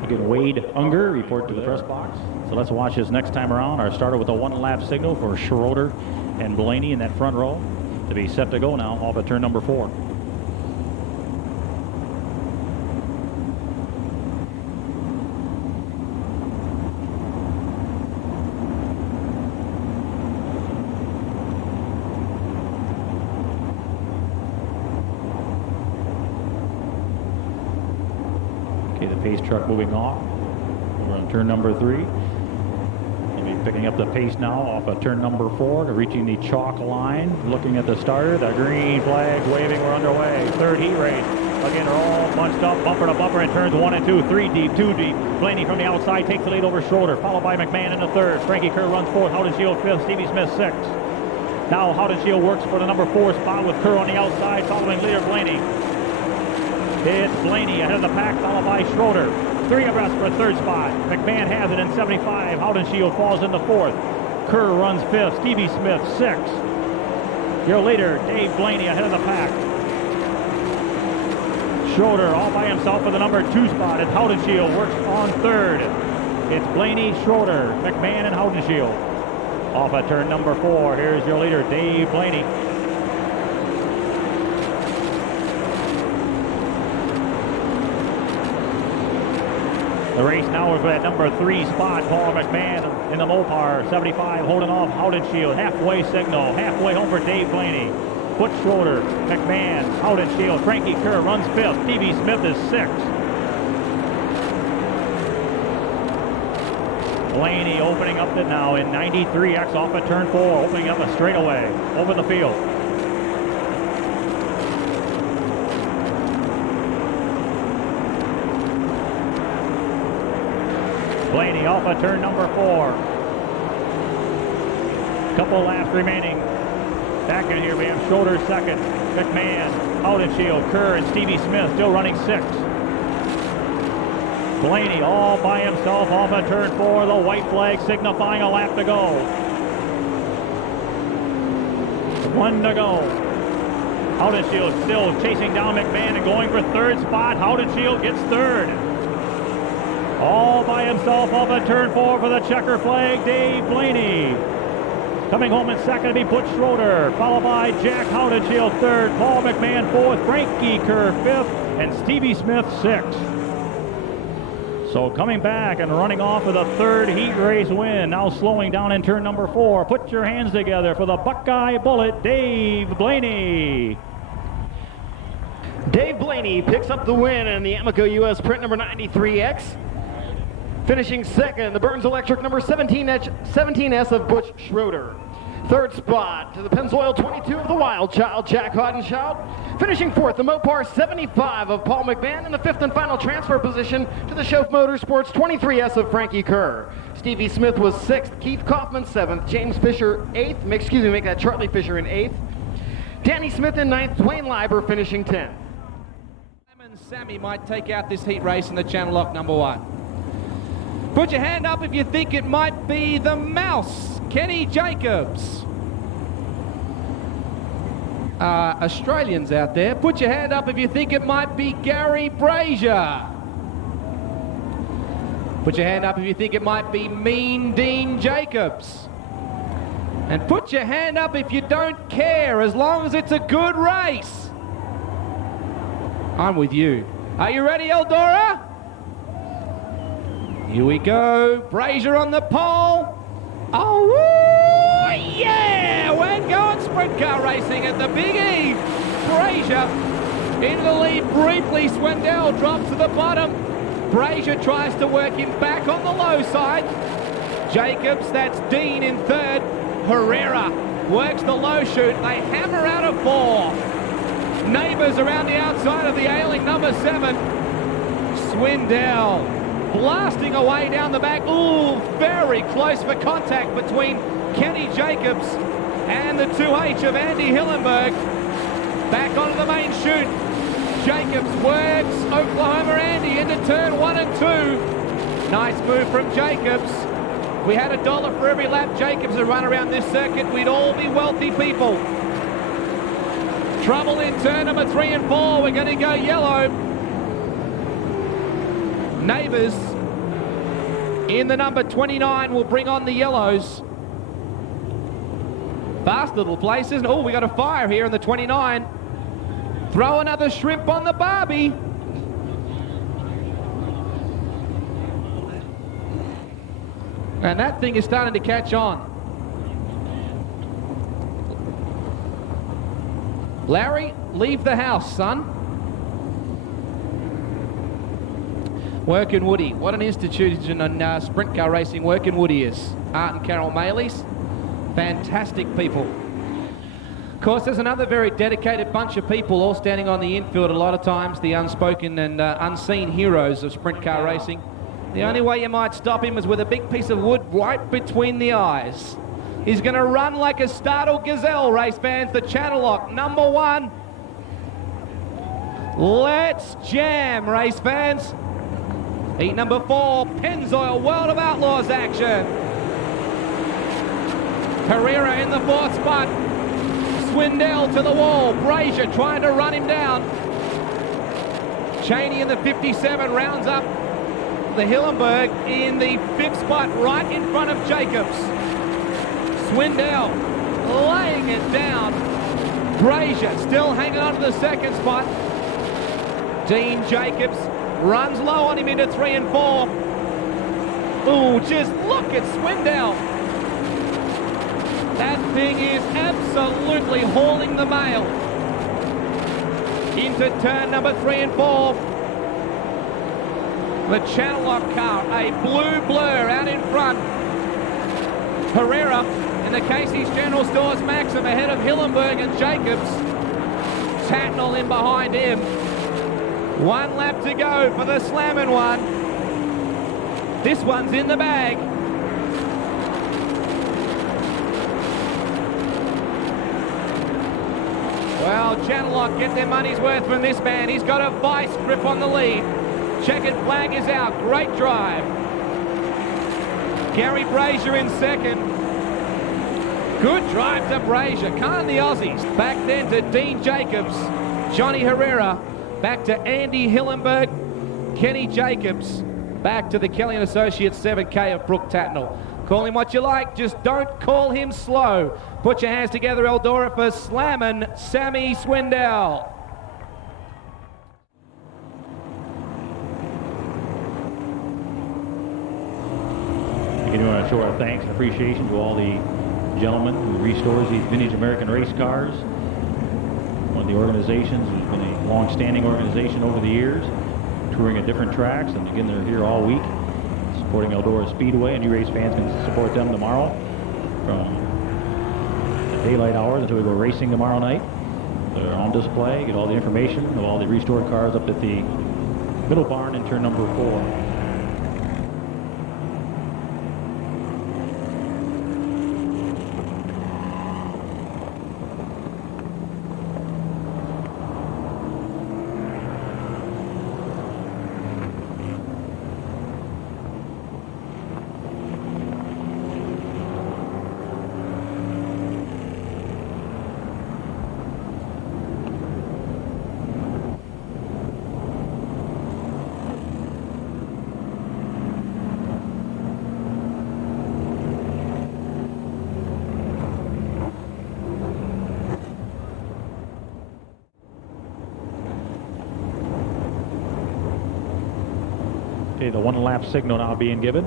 Again, Wade Unger report to the press box. So let's watch this next time around. Our starter with a 1-lap signal for Schroeder and Blaney in that front row to be set to go now off at turn number 4. Okay, the pace truck moving off. We're on turn number 3. Picking up the pace now off of turn number 4 to reaching the chalk line. Looking at the starter, the green flag waving, we're underway. 3rd heat race. Again, they're all bunched up, bumper to bumper in turns 1 and 2. 3 deep, 2 deep. Blaney from the outside takes the lead over Schroeder, followed by McMahon in the 3rd. Frankie Kerr runs 4th, Haudenschild 5th, Stevie Smith 6th. Now Haudenschild works for the number 4 spot with Kerr on the outside, following leader Blaney. It's Blaney ahead of the pack, followed by Schroeder. 3 abreast for 3rd spot. McMahon has it in 75. Haudenschild falls into 4th. Kerr runs 5th. Stevie Smith 6th. Your leader, Dave Blaney, ahead of the pack. Schroeder all by himself for the number 2 spot. And Haudenschild works on 3rd. It's Blaney, Schroeder, McMahon, and Haudenschild. Off at turn number 4. Here's your leader, Dave Blaney. The race now is for that number 3 spot. Paul McMahon in the Mopar. 75 holding off Haudenschild. Halfway signal. Halfway home for Dave Blaney. Butch Schroeder, McMahon, Haudenschild. Frankie Kerr runs 5th. Stevie Smith is 6th. Blaney opening up it now in 93X off at turn 4. Opening up a straightaway over the field. Blaney off at turn number 4. Couple laps remaining. Back in here we have Schroeder 2nd. McMahon, Haudenschild, Kerr, and Stevie Smith still running 6th. Blaney all by himself off at turn 4. The white flag signifying a lap to go. 1 to go. Haudenschild still chasing down McMahon and going for 3rd spot. Haudenschild gets 3rd. All by himself off at turn 4 for the checker flag, Dave Blaney. Coming home in 2nd to be Butch Schroeder, followed by Jack Haudenschild 3rd, Paul McMahon 4th, Frankie Kerr 5th, and Stevie Smith 6th. So coming back and running off with a 3rd heat race win. Now slowing down in turn number 4. Put your hands together for the Buckeye Bullet, Dave Blaney. Dave Blaney picks up the win in the Amoco US Print number 93X. Finishing 2nd, the Burns Electric number 17S of Butch Schroeder. 3rd spot to the Pennzoil 22 of the Wild Child, Jack Haudenschild. Finishing 4th, the Mopar 75 of Paul McMahon, and the 5th and final transfer position to the Schoaf Motorsports 23S of Frankie Kerr. Stevie Smith was 6th, Keith Kaufman 7th, James Fisher 8th, make that Charlie Fisher in 8th. Danny Smith in 9th, Dwayne Leiber finishing 10th. Sammy might take out this heat race in the Channellock number 1. Put your hand up if you think it might be the Mouse, Kenny Jacobs. Australians out there, put your hand up if you think it might be Gary Brazier. Put your hand up if you think it might be Mean Dean Jacobs. And put your hand up if you don't care, as long as it's a good race. I'm with you. Are you ready, Eldora? Here we go. Brazier on the pole. Oh, woo! Yeah! We're going sprint car racing at the Big E. Brazier into the lead briefly. Swindell drops to the bottom. Brazier tries to work him back on the low side. Jacobs, that's Dean in third. Herrera works the low shoot. They hammer out of 4. Neighbours around the outside of the ailing number 7. Swindell blasting away down the back. Ooh, very close for contact between Kenny Jacobs and the 2H of Andy Hillenberg. Back onto the main chute. Jacobs works Oklahoma Andy into turn 1 and 2. Nice move from Jacobs. We had $1 for every lap Jacobs had run around this circuit. We'd all be wealthy people. Trouble in turn number 3 and 4. We're going to go yellow. Neighbours in the number 29 will bring on the yellows. Fast little place, isn't it? Oh, we got a fire here in the 29. Throw another shrimp on the barbie. And that thing is starting to catch on. Larry, leave the house, son. Workin' Woody. What an institution on sprint car racing Workin' Woody is. Art and Carol Mayleys. Fantastic people. Of course, there's another very dedicated bunch of people all standing on the infield a lot of times, the unspoken and unseen heroes of sprint car racing. The only way you might stop him is with a big piece of wood right between the eyes. He's going to run like a startled gazelle, race fans. The Channellock, number 1. Let's jam, race fans. Heat number 4, Pennzoil, World of Outlaws action. Herrera in the 4th spot. Swindell to the wall. Brazier trying to run him down. Cheney in the 57 rounds up the Hillenberg in the 5th spot, right in front of Jacobs. Swindell laying it down. Brazier still hanging on to the 2nd spot. Dean Jacobs runs low on him into 3 and 4. Ooh, just look at Swindell. That thing is absolutely hauling the mail. Into turn number 3 and 4. The Channellock car, a blue blur out in front. Herrera in the Casey's General Stores Maxim ahead of Hillenberg and Jacobs. Tatnall in behind him. 1 lap to go for the Slammin' one. This one's in the bag. Well, Channellock get their money's worth from this man. He's got a vice grip on the lead. Checkered flag is out. Great drive. Gary Brazier in 2nd. Good drive to Brazier. Can't the Aussies. Back then to Dean Jacobs. Johnny Herrera. Back to Andy Hillenberg. Kenny Jacobs. Back to the Kelly & Associates 7K of Brooke Tatnall. Call him what you like, just don't call him slow. Put your hands together, Eldora, for Slammin' Sammy Swindell. Again, we want to show our thanks and appreciation to all the gentlemen who restores these vintage American race cars. One of the organizations who's been a long-standing organization over the years, touring at different tracks, and again, they're here all week supporting Eldora Speedway, and you race fans can support them tomorrow from the daylight hours until we go racing tomorrow night. They're on display. Get all the information of all the restored cars up at the middle barn in turn number 4. Okay, the 1 lap signal now being given,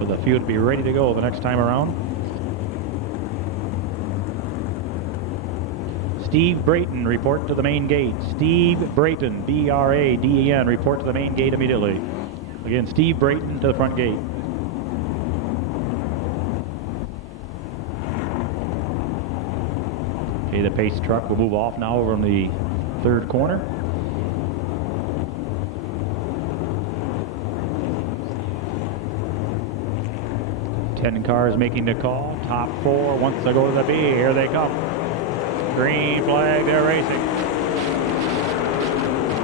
with the field to be ready to go the next time around. Steve Brayton report to the main gate. Steve Brayton, B-R-A-D-E-N, report to the main gate immediately. Again, Steve Brayton to the front gate. Okay, the pace truck will move off now over in the third corner. Ten cars making the call. Top four once they go to the B. Here they come. Green flag, they're racing.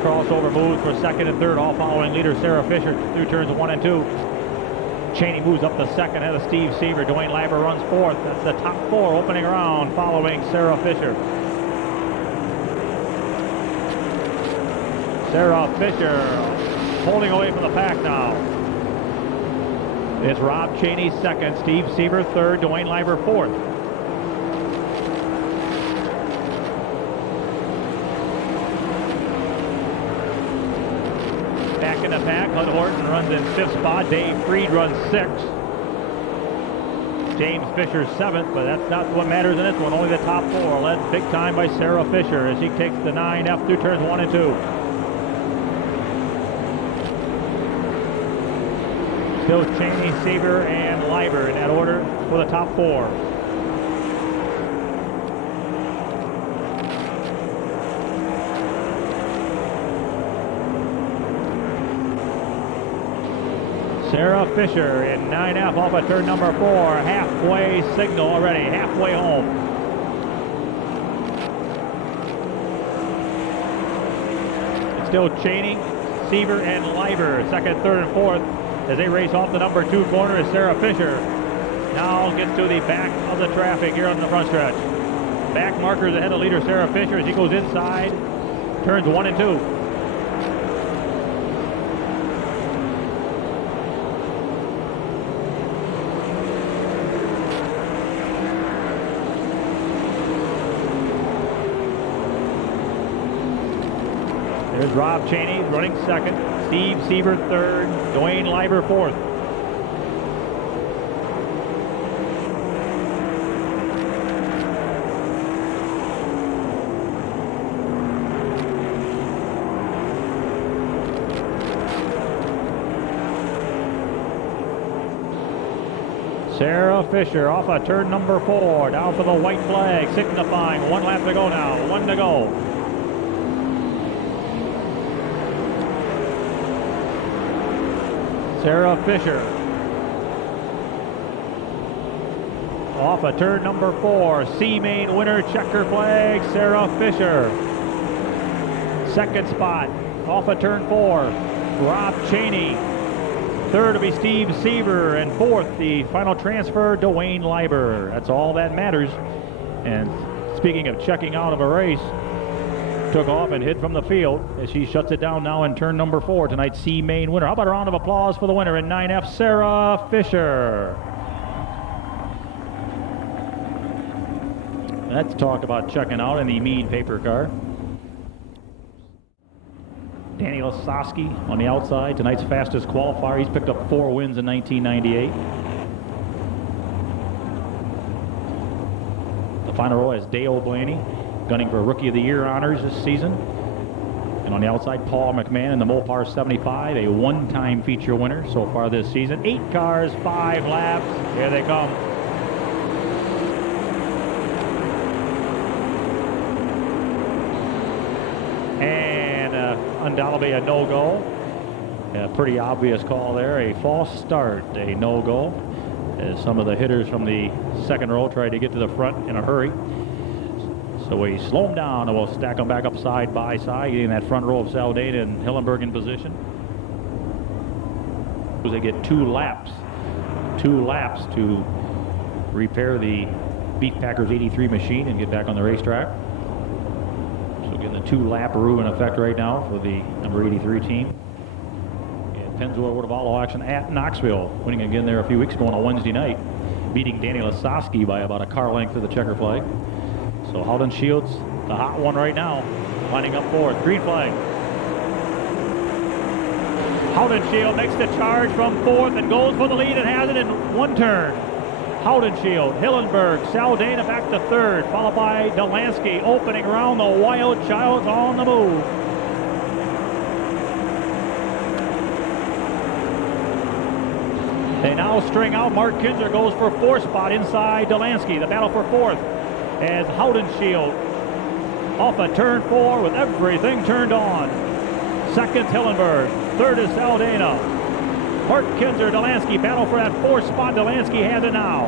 Crossover moves for second and third, all following leader Sarah Fisher through turns 1 and 2. Cheney moves up to second ahead of Steve Seaver. Dwayne Leiber runs fourth. That's the top four opening round following Sarah Fisher. Sarah Fisher holding away from the pack now. It's Rob Cheney second, Steve Seaver third, Dwayne Leiber fourth. Back in the pack, Hud Horton runs in fifth spot, Dave Freed runs sixth. James Fisher seventh, but that's not what matters in this one. Only the top four, led big time by Sarah Fisher as she takes the 9F through turns 1 and 2. Still Cheney, Seaver, and Leiber in that order for the top four. Sarah Fisher in 9F off of turn number 4. Halfway signal already, halfway home. It's still Cheney, Seaver, and Leiber, second, third, and fourth. As they race off the number 2 corner is Sarah Fisher. Now gets to the back of the traffic here on the front stretch. Back markers ahead of leader Sarah Fisher as he goes inside. Turns 1 and 2. There's Rob Cheney running second. Steve Seaver third. Dwayne Leiber fourth. Sarah Fisher off of turn number 4. Down for the white flag, signifying 1 lap to go now. 1 to go. Sarah Fisher off of turn number 4. C-main winner, checker flag, Sarah Fisher. Second spot off of turn 4, Rob Cheney. Third will be Steve Seaver, and fourth, the final transfer, Dwayne Leiber. That's all that matters. And speaking of checking out of a race, took off and hid from the field as she shuts it down now in turn number 4, tonight's C-main winner. How about a round of applause for the winner in 9F, Sarah Fisher. Let's talk about checking out in the mean paper car. Danny Lasowski on the outside, tonight's fastest qualifier. He's picked up 4 wins in 1998. The final row is Dale Blaney, gunning for Rookie of the Year honors this season. And on the outside, Paul McMahon in the Mopar 75, a one-time feature winner so far this season. 8 cars, 5 laps. Here they come. And undoubtedly a no-go. A pretty obvious call there. A false start, a no-go. As some of the hitters from the second row tried to get to the front in a hurry. So we slow them down and we'll stack them back up side by side, getting that front row of Saldana and Hillenberg in position. They get 2 laps to repair the Beat Packers 83 machine and get back on the racetrack. So getting the 2-lap rule in effect right now for the number 83 team. And Pennzoil World of Outlaw action at Knoxville, winning again there a few weeks ago on a Wednesday night, beating Danny Lasowski by about a car length of the checker flag. So Howden Shields, the hot one right now, lining up fourth. Green flag. Howden Shield makes the charge from fourth and goes for the lead and has it in 1 turn. Haudenschild, Hillenberg, Saldana back to third, followed by Delansky opening around. The Wild Child's on the move. They now string out. Mark Kinzer goes for fourth spot inside Delansky. The battle for fourth as Haudenschild off a turn 4 with everything turned on. Second, Hillenberg. Third is Saldana. Mark Kinzer, Delansky battle for that fourth spot. Delansky has it now.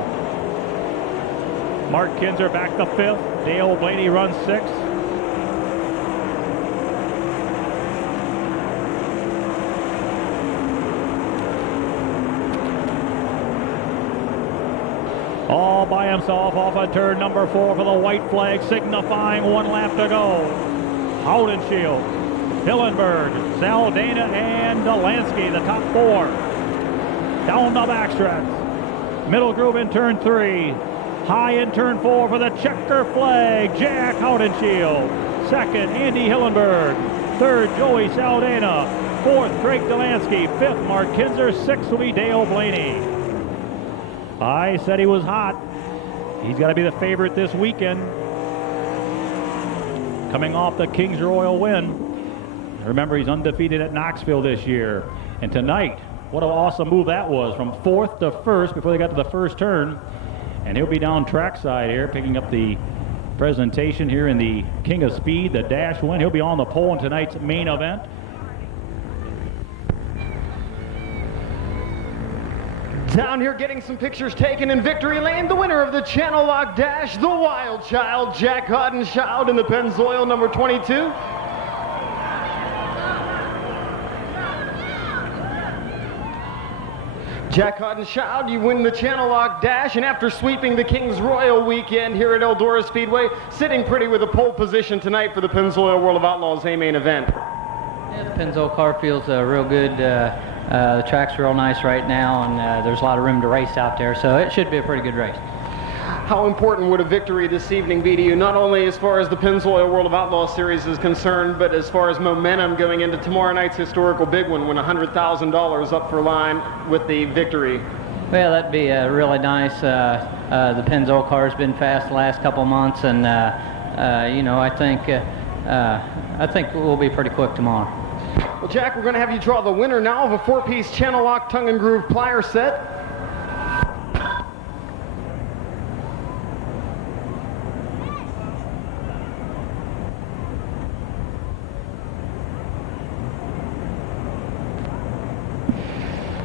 Mark Kinzer back to fifth. Dale Blaney runs sixth. All by himself off of turn number 4 for the white flag, signifying 1 lap to go. Haudenschild, Hillenberg, Saldana, and Delansky, the top 4. Down the backstretch. Middle groove in turn 3. High in turn 4 for the checker flag, Jack Haudenschild. Second, Andy Hillenberg. Third, Joey Saldana. Fourth, Craig Delansky. Fifth, Mark Kinzer. Sixth will be Dale Blaney. I said he was hot. He's got to be the favorite this weekend. Coming off the Kings Royal win. Remember, he's undefeated at Knoxville this year. And tonight, what an awesome move that was. From fourth to first before they got to the first turn. And he'll be down trackside here, picking up the presentation here in the King of Speed, the Dash win. He'll be on the pole in tonight's main event. Down here getting some pictures taken in victory lane, the winner of the Channellock Dash, the Wild Child, Jack Haudenschild in the Pennzoil number 22. Jack Haudenschild, you win the Channellock Dash, and after sweeping the Kings Royal Weekend here at Eldora Speedway, sitting pretty with a pole position tonight for the Pennzoil World of Outlaws A-Main event. Yeah, the Pennzoil car feels real good. The track's real nice right now, and there's a lot of room to race out there, so it should be a pretty good race. How important would a victory this evening be to you, not only as far as the Pennzoil World of Outlaws series is concerned, but as far as momentum going into tomorrow night's historical big one when $100,000 up for line with the victory? Well, that'd be really nice. The Pennzoil car's been fast the last couple months, and you know, I think we'll be pretty quick tomorrow. Well, Jack, we're going to have you draw the winner now of a 4-piece Channellock tongue and groove plier set.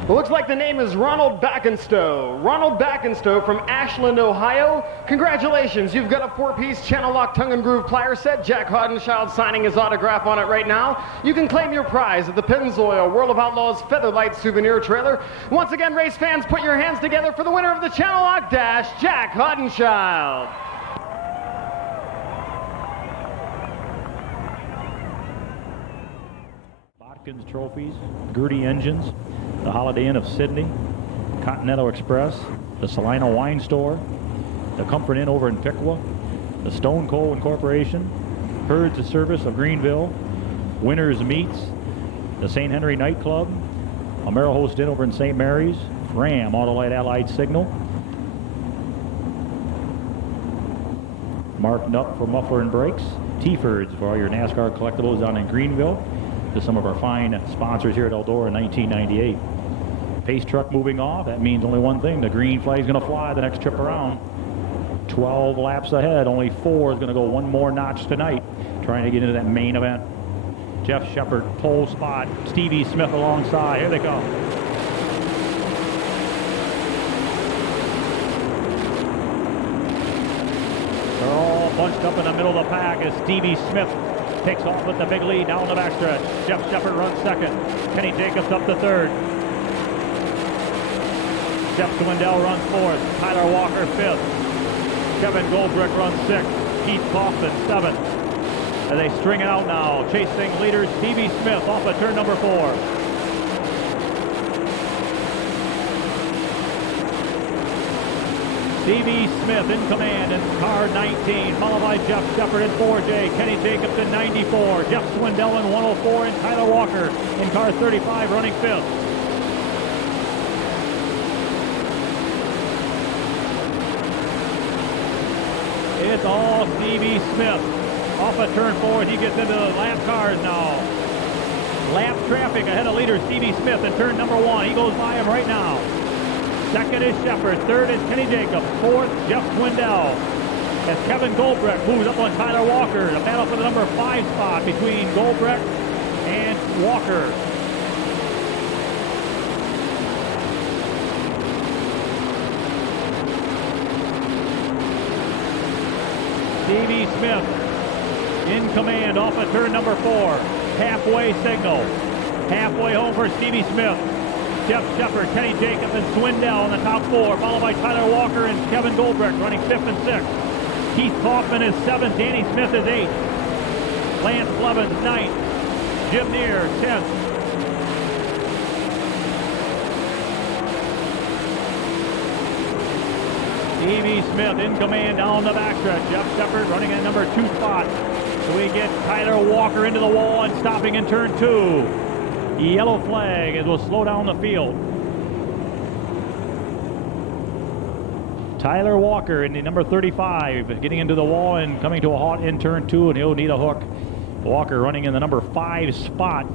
It looks like the name is Ronald Backenstow. Ronald Backenstow from Ashland, Ohio. Congratulations, you've got a 4-piece Channellock tongue and groove plier set. Jack Haudenschild signing his autograph on it right now. You can claim your prize at the Pennzoil World of Outlaws Featherlight Souvenir Trailer. Once again, race fans, put your hands together for the winner of the Channellock Dash, Jack Haudenschild. Watkins Trophies, Gertie Engines, the Holiday Inn of Sydney, Continental Express, the Salina Wine Store, the Comfort Inn over in Piqua, the Stone Coal Incorporation, Herds of Service of Greenville, Winners Meats, the St. Henry Nightclub, Amerihost Inn over in St. Mary's, Ram Autolite Allied Signal, Mark Nutt for Muffler and Brakes, T-Fords for all your NASCAR collectibles down in Greenville, to some of our fine sponsors here at Eldora in 1998. Pace truck moving off, that means only one thing, the green flag is going to fly the next trip around. 12 laps ahead, only 4 is going to go one more notch tonight, trying to get into that main event. Jeff Shepard, pole spot, Stevie Smith alongside, here they come. They're all bunched up in the middle of the pack as Stevie Smith takes off with the big lead down the backstretch. Jeff Shepard runs second. Kenny Jacobs up to third. Jeff Swindell runs fourth. Tyler Walker fifth. Kevin Goldbrick runs sixth. Keith Kaufman seventh. As they string it out now, chasing leader Stevie Smith off of turn number 4. Stevie Smith in command in car 19, followed by Jeff Shepard in 4J, Kenny Jacobs in 94, Jeff Swindell in 104, and Tyler Walker in car 35 running 5th. Smith. Oh, Stevie Smith. Off of turn 4, he gets into the lap cars now. Lap traffic ahead of leader Stevie Smith in turn number 1. He goes by him right now. Second is Shepard. Third is Kenny Jacobs. Fourth, Jeff Swindell. As Kevin Goldbrecht moves up on Tyler Walker. A battle for the number 5 spot between Goldbrecht and Walker. Stevie Smith in command off of turn number 4. Halfway signal. Halfway home for Stevie Smith. Jeff Shepard, Kenny Jacobs, and Swindell in the top 4, followed by Tyler Walker and Kevin Goldbrecht running 5th and 6th. Keith Kaufman is 7th. Danny Smith is 8th. Lance Blevins 9th. Jim Neer 10th. Stevie Smith in command down the backstretch. Jeff Shepard running in number 2 spot. So we get Tyler Walker into the wall and stopping in turn 2. Yellow flag as we'll slow down the field. Tyler Walker in the number 35 getting into the wall and coming to a halt in turn 2, and he'll need a hook. Walker running in the number 5 spot.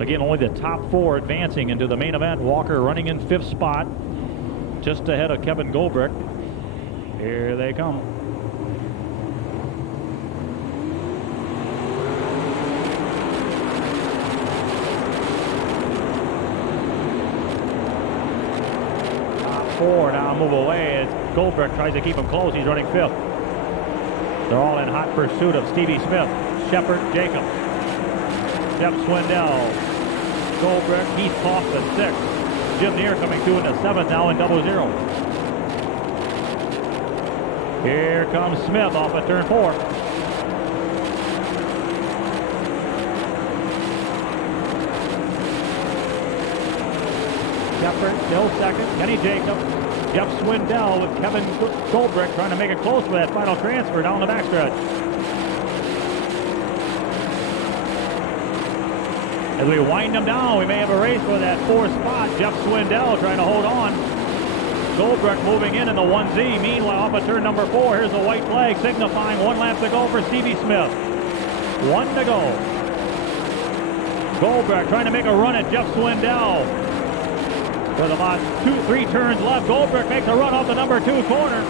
Again, only the top 4 advancing into the main event. Walker running in 5th spot, just ahead of Kevin Goldbrecht. Here they come. Top 4 now move away as Goldbrecht tries to keep him close. He's running 5th. They're all in hot pursuit of Stevie Smith. Shepard, Jacobs, Jeff Swindell, Goldbrecht, Keith Kaufman 6th. Jim Neer coming through in the 7th now in 00. Here comes Smith off of turn 4. Shepard still 2nd. Kenny Jacobs, Jeff Swindell with Kevin Goldbrecht trying to make it close for that final transfer down the backstretch. As we wind them down, we may have a race for that 4th spot. Jeff Swindell trying to hold on. Goldbrecht moving in the 1Z. Meanwhile, off of turn number 4, here's the white flag signifying 1 lap to go for Stevie Smith. 1 to go. Goldbrecht trying to make a run at Jeff Swindell. With about 2-3 turns left, Goldbrecht makes a run off the number 2 corner.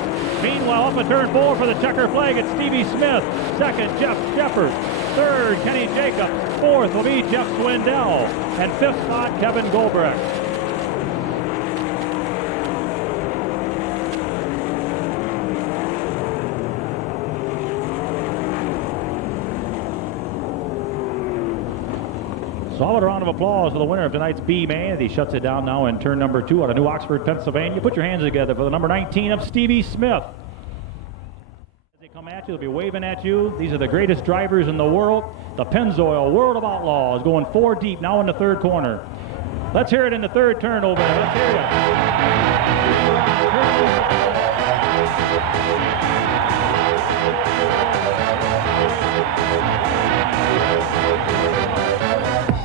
Meanwhile, off of turn 4 for the checker flag, it's Stevie Smith. 2nd, Jeff Shepard. 3rd, Kenny Jacobs. 4th will be Jeff Swindell. And 5th spot, Kevin Goldbrecht. Solid round of applause for the winner of tonight's B-Man. He shuts it down now in turn number 2 out of New Oxford, Pennsylvania. Put your hands together for the number 19 of Stevie Smith. As they come at you, they'll be waving at you. These are the greatest drivers in the world. The Pennzoil World of Outlaws going 4 deep now in the 3rd corner. Let's hear it in the 3rd turn over there. Let's hear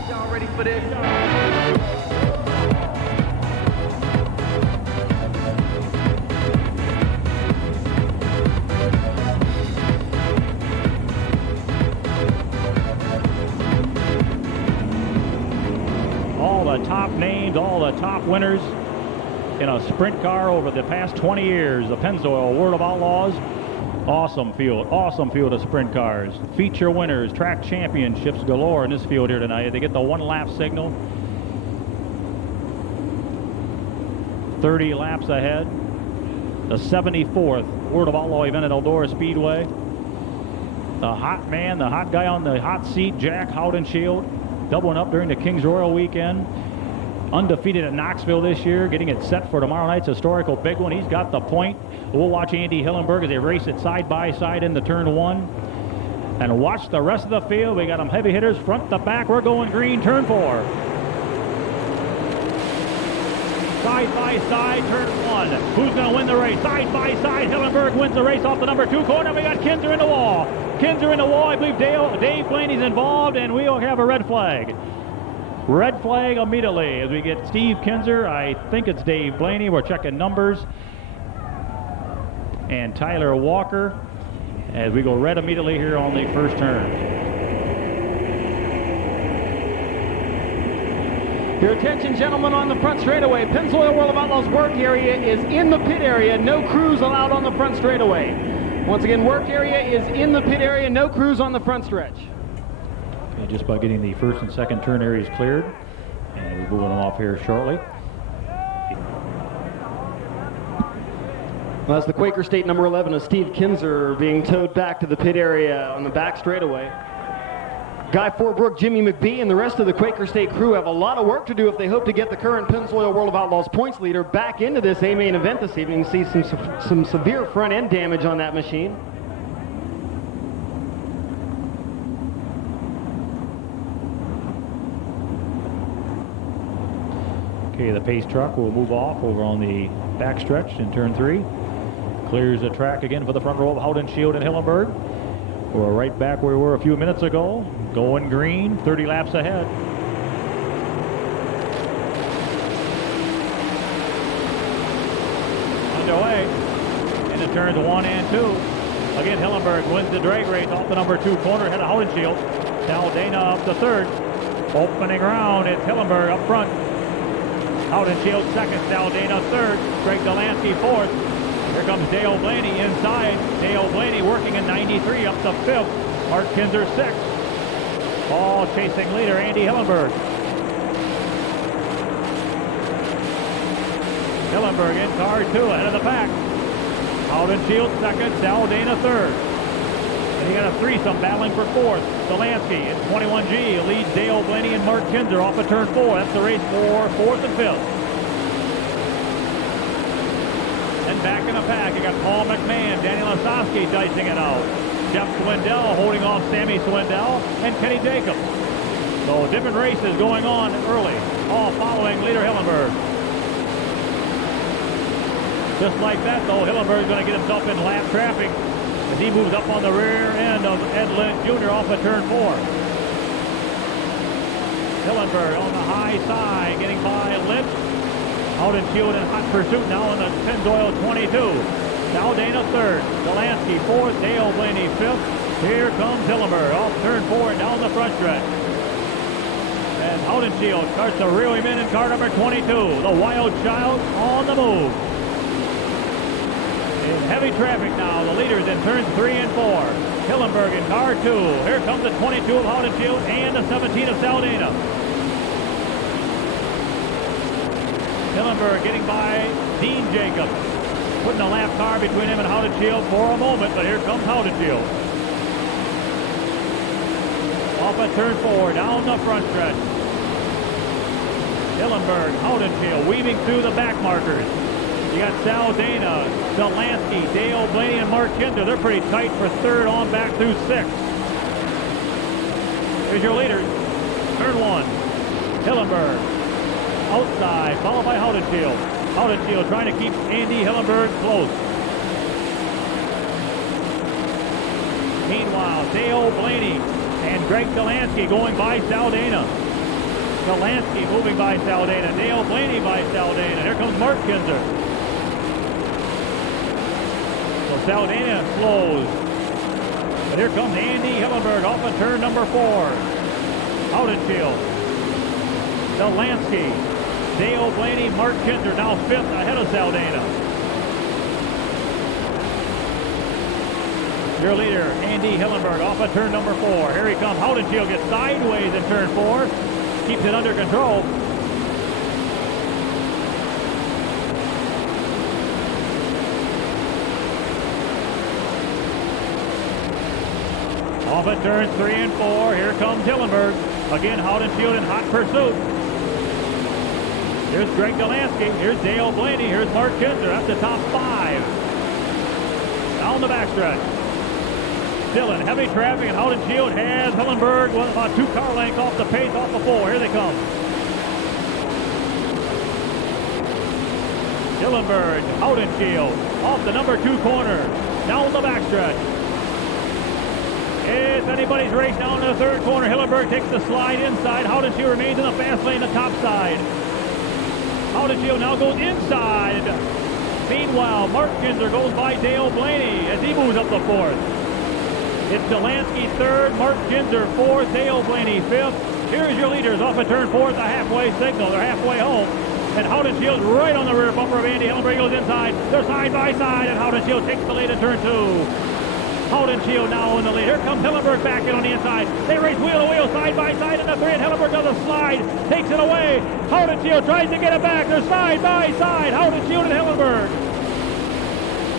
Y'all ready for this? all the top names, all the top winners in a sprint car over the past 20 years. The Pennzoil World of Outlaws. Awesome field of sprint cars. Feature winners, track championships galore in this field here tonight. They get the 1 lap signal. 30 laps ahead. The 74th World of Outlaw event at Eldora Speedway. The hot man, the hot guy on the hot seat, Jack Howdenshield, doubling up during the Kings Royal weekend. Undefeated at Knoxville this year, getting it set for tomorrow night's historical big one. He's got the point. We'll watch Andy Hillenberg as they race it side by side into turn 1. And watch the rest of the field. We got them heavy hitters front to back. We're going green, turn 4. Side by side, turn 1. Who's going to win the race? Side by side, Hillenberg wins the race off the number 2 corner. We got Kinzer in the wall. Kinzer in the wall. I believe Dave Blaney's involved, and we'll have a red flag. Red flag immediately as we get Steve Kinzer. I think it's Dave Blaney. We're checking numbers. And Tyler Walker. as we go red immediately here on the first turn. Your attention, gentlemen, on the front straightaway. Pennzoil World of Outlaws work area is in the pit area. No crews allowed on the front straightaway. Once again, work area is in the pit area. No crews on the front stretch. And just by getting the first and second turn areas cleared, and we're moving them off here shortly. Well, that's the Quaker State number 11 of Steve Kinzer being towed back to the pit area on the back straightaway. Guy Forbrook, Jimmy McBee, and the rest of the Quaker State crew have a lot of work to do if they hope to get the current Pennzoil World of Outlaws points leader back into this A-main event this evening. You can see some severe front-end damage on that machine. Okay, the pace truck will move off over on the backstretch in turn 3. Clears the track again for the front row of Howden, Shield, and Hillenberg. We're right back where we were a few minutes ago. Going green, 30 laps ahead. Underway into turns 1 and 2. Again, Hillenberg wins the drag race off the number 2 corner ahead of Howden, Shield. Dana up the third. Opening round, it's Hillenberg up front. Howden, Shield second, Dana third. Greg Delansky fourth. Here comes Dale Blaney inside. Dale Blaney working in 93 up to 5th. Mark Kinzer 6th. All chasing leader Andy Hillenberg. Hillenberg in car 2 ahead of the pack. Howden, Shield second, Dana third. And you got a threesome battling for 4th. Delansky in 21G leads Dale Blaney and Mark Kinzer off of turn 4. That's the race for 4th and 5th. And back in the pack, you got Paul McMahon, Danny Lasowski dicing it out. Jeff Swindell holding off Sammy Swindell and Kenny Jacobs. So different races going on early, all following leader Hillenberg. Just like that, though, Hillenberg's going to get himself in lap traffic as he moves up on the rear end of Ed Lynch Jr. off of turn 4. Hillenberg on the high side, getting by Lynch. Howden, Shield in hot pursuit now in the Pennzoil 22. Dana third, Delansky fourth, Dale Blaney 5th. Here comes Hillenberg off turn 4 and down the front stretch. And Howden, Shield starts to reel him in car number 22. The Wild Child on the move. In heavy traffic now, the leaders in turns 3 and 4. Hillenberg in car 2. Here comes the 22 of Howden, Shield and the 17 of Dana. Hillenberg getting by Dean Jacobs. Putting a lap car between him and Howden, Shield for a moment, but here comes Howden, Shield. Off at turn 4, down the front stretch. Hillenberg, Howden, Shield weaving through the back markers. You got Dana, Delansky, Dale Blaney, and Mark Kinzer. They're pretty tight for 3rd on back through 6th. Here's your leaders. Turn 1, Hillenberg. Outside, followed by Howden, Shield. Howden, Shield trying to keep Andy Hillenberg close. Meanwhile, Dale Blaney and Greg Delansky going by Dana. Delansky moving by Dana. Dale Blaney by Dana. Here comes Mark Kinzer. So Dana slows. But here comes Andy Hillenberg off of turn number 4. Howden, Shield. Delansky. Dale Blaney, Mark Kinzer now 5th ahead of Dana. Your leader, Andy Hillenberg, off of turn number 4. Here he comes. Howden, Shield gets sideways in turn 4. Keeps it under control. Off at turns 3 and 4. Here comes Hillenberg. Again, Howden, Shield in hot pursuit. Here's Greg Delansky. Here's Dale Blaney. Here's Mark Kinzer. That's the top 5. Down the backstretch. Still in heavy traffic, and Howden, Shield has Hillenberg about 2 car lengths off the pace, off the 4. Here they come. Hillenberg, Howden, Shield off the number 2 corner. Down the backstretch. It's anybody's race down to the 3rd corner. Hillenberg takes the slide inside. Howden, Shield remains in the fast lane, the top side. Howden, Shield now goes inside. Meanwhile, Mark Kinzer goes by Dale Blaney as he moves up the 4th. It's Delansky third, Mark Kinzer fourth, Dale Blaney fifth. Here's your leaders off of turn four at the halfway signal. They're halfway home. And Haudenschild right on the rear bumper of Andy Hillenberg goes inside. They're side by side, and Haudenschild takes the lead in turn two. Haudenschild now in the lead. Here comes Hillenberg back in on the inside. They race wheel to wheel, side by side in the three, and Hillenberg does a slide, takes it away. Haudenschild tries to get it back. They're side by side, Haudenschild and Hillenberg.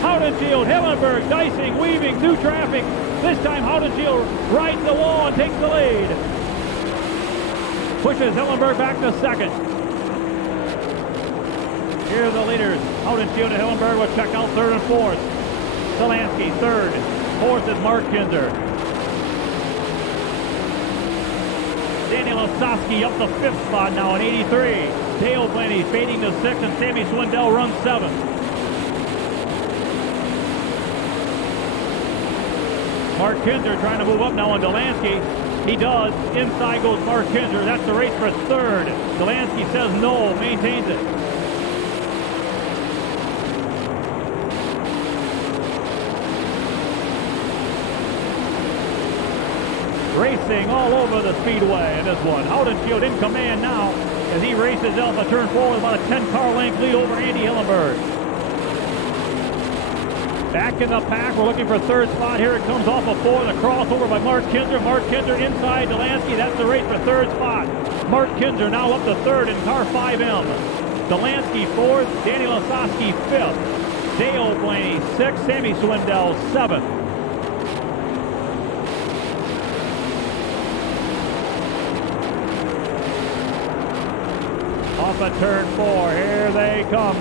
Haudenschild, Hillenberg, dicing, weaving through traffic. This time Haudenschild rides the wall and takes the lead. Pushes Hillenberg back to second. Here are the leaders. Haudenschild and Hillenberg will check out third and fourth. Delansky third. Fourth is Mark Kinzer. Daniel Osowski up the fifth spot now in 83. Dale Blaney fading to sixth, and Sammy Swindell runs seventh. Mark Kinzer trying to move up now on Delansky. He does. Inside goes Mark Kinzer. That's the race for third. Delansky says no, maintains it. Racing all over the speedway in this one. Haudenschild in command now as he races Alpha turn four with about a 10-car length lead over Andy Hillenberg. Back in the pack, we're looking for third spot. Here it comes off of four, the crossover by Mark Kinzer. Mark Kinzer inside Delansky. That's the race for third spot. Mark Kinzer now up to third in car 5M. Delansky fourth, Daniel Osowski fifth. Dale Blaney sixth, Sammy Swindell seventh. Off of turn four, here they come.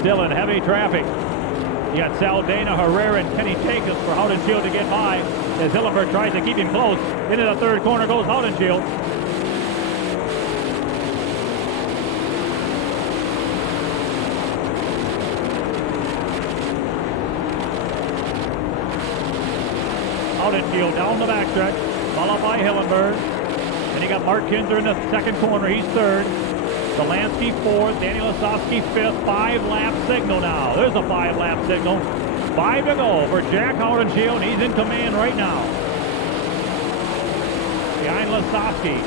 Still in heavy traffic. You got Saldana, Herrera, and Kenny Jacobs for Haudenschild to get by as Hillenberg tries to keep him close. Into the third corner goes Haudenschild. Haudenschild down the backstretch, followed by Hillenberg. Then you got Mark Kinzer in the second corner. He's third. Delansky fourth, Daniel Osowski fifth, 5-lap signal now. There's a 5-lap signal. 5 to go for Jack Haudenschild, and he's in command right now. Behind Lasowski,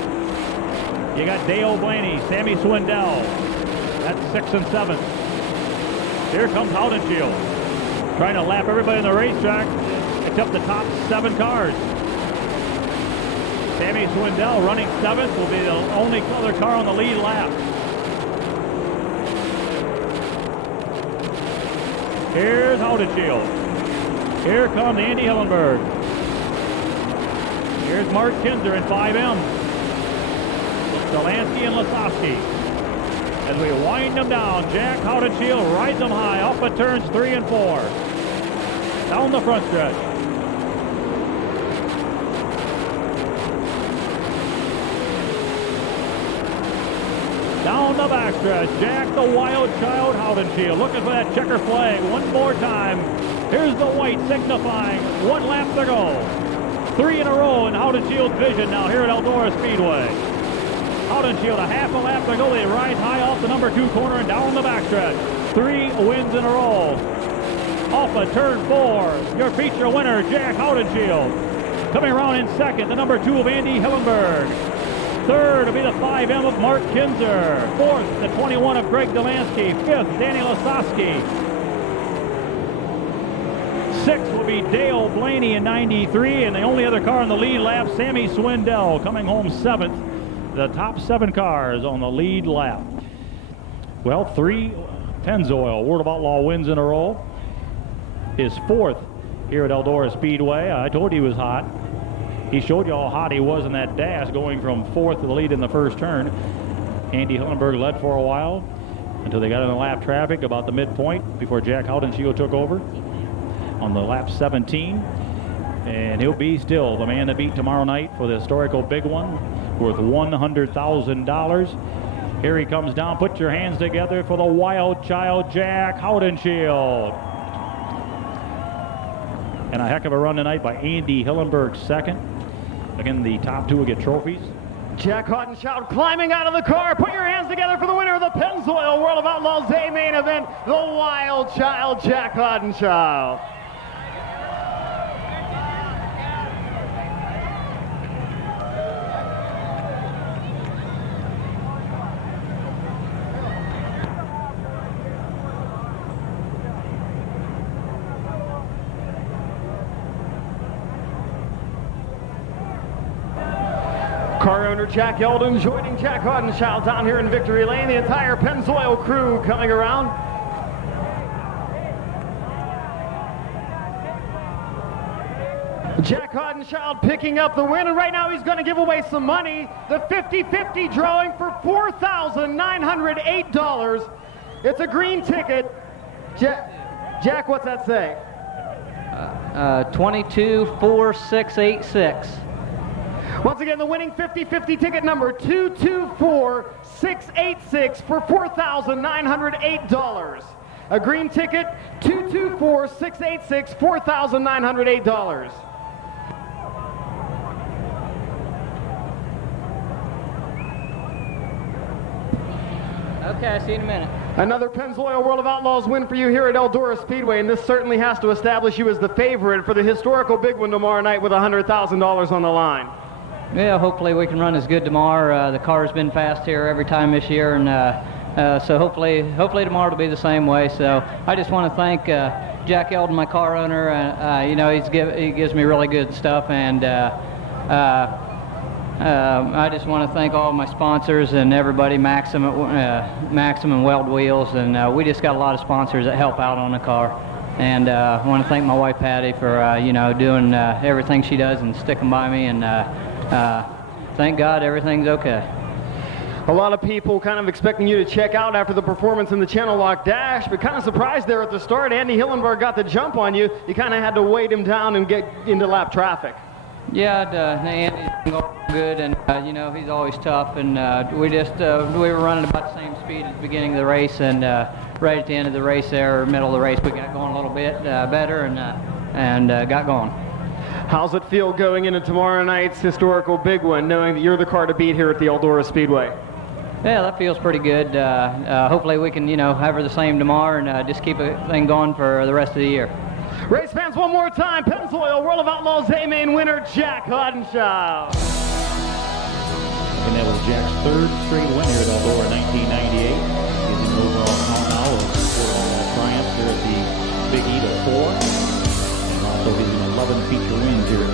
you got Dale Blaney, Sammy Swindell. That's 6th and 7th. Here comes Haudenschild, trying to lap everybody in the racetrack except the top 7 cars. Sammy Swindell running 7th, will be the only other car on the lead lap. Here's Haudenschild. Here comes Andy Hillenberg. Here's Mark Kinzer in 5M. Delansky and Lasowski. As we wind them down, Jack Haudenschild rides them high off of turns 3 and 4. Down the front stretch. Down the backstretch, Jack the Wild Child Haudenschild looking for that checker flag one more time. Here's the white signifying 1 lap to go. 3 in a row in Haudenschild's vision now here at Eldora Speedway. Haudenschild a half a lap to go. They ride high off the number 2 corner and down the backstretch. 3 wins in a row. Off of turn 4, your feature winner, Jack Haudenschild. Coming around in second, the number 2 of Andy Hillenberg. Third will be the 5M of Mark Kinzer. Fourth, the 21 of Greg Delansky. Fifth, Daniel Osowski. Sixth will be Dale Blaney in 93, and the only other car on the lead lap, Sammy Swindell, coming home 7th. The top 7 cars on the lead lap. Well, 3 Pennzoil World of Outlaw wins in a row. His 4th here at Eldora Speedway. I told you he was hot. He showed you how hot he was in that dash, going from 4th to the lead in the first turn. Andy Hillenberg led for a while until they got in the lap traffic about the midpoint before Jack Haudenschild took over on the lap 17. And he'll be still the man to beat tomorrow night for the historical big one worth $100,000. Here he comes down. Put your hands together for the Wild Child, Jack Haudenschild. And a heck of a run tonight by Andy Hillenberg, second. Again, the top 2 will get trophies. Jack Hodenschild climbing out of the car. Put your hands together for the winner of the Pennzoil World of Outlaws A main event, the Wild Child, Jack Hodenschild. Car owner Jack Eldon joining Jack Hodenschild down here in Victory Lane. The entire Pennzoil crew coming around. Jack Hodenschild picking up the win, and right now he's going to give away some money. The 50-50 drawing for $4,908. It's a green ticket. Jack, what's that say? 224686. Once again, the winning 50-50 ticket number 224686 for $4,908. A green ticket 224686, $4,908. Okay, I'll see you in a minute. Another Pennzoil World of Outlaws win for you here at Eldora Speedway, and this certainly has to establish you as the favorite for the historical big one tomorrow night with $100,000 on the line. Yeah, hopefully we can run as good tomorrow. The car's been fast here every time this year, and so hopefully tomorrow will be the same way. So I just want to thank Jack Eldon, my car owner. You know, he gives me really good stuff, and I just want to thank all my sponsors and everybody, Maxim and Weld Wheels, and we just got a lot of sponsors that help out on the car. And I want to thank my wife Patty for you know, doing everything she does and sticking by me, and thank God everything's okay. A lot of people kind of expecting you to check out after the performance in the Channellock Dash, but kind of surprised there at the start. Andy Hillenberg got the jump on you. You kind of had to weight him down and get into lap traffic. Yeah, Andy's been going good, and you know, he's always tough, and we were running about the same speed at the beginning of the race, and right at the end of the race there, or middle of the race, we got going a little bit better, and got going. How's it feel going into tomorrow night's historical big one, knowing that you're the car to beat here at the Eldora Speedway? Yeah, that feels pretty good. Hopefully we can, you know, have her the same tomorrow, and just keep a thing going for the rest of the year. Race fans, one more time, Pennzoil World of Outlaws A-Main winner, Jack Hodenschild. And that was Jack's third straight win here at Eldora 1998. He's in the overall count now of 4 triumphs here at the Big E to 4. And also his 11 feature wins here at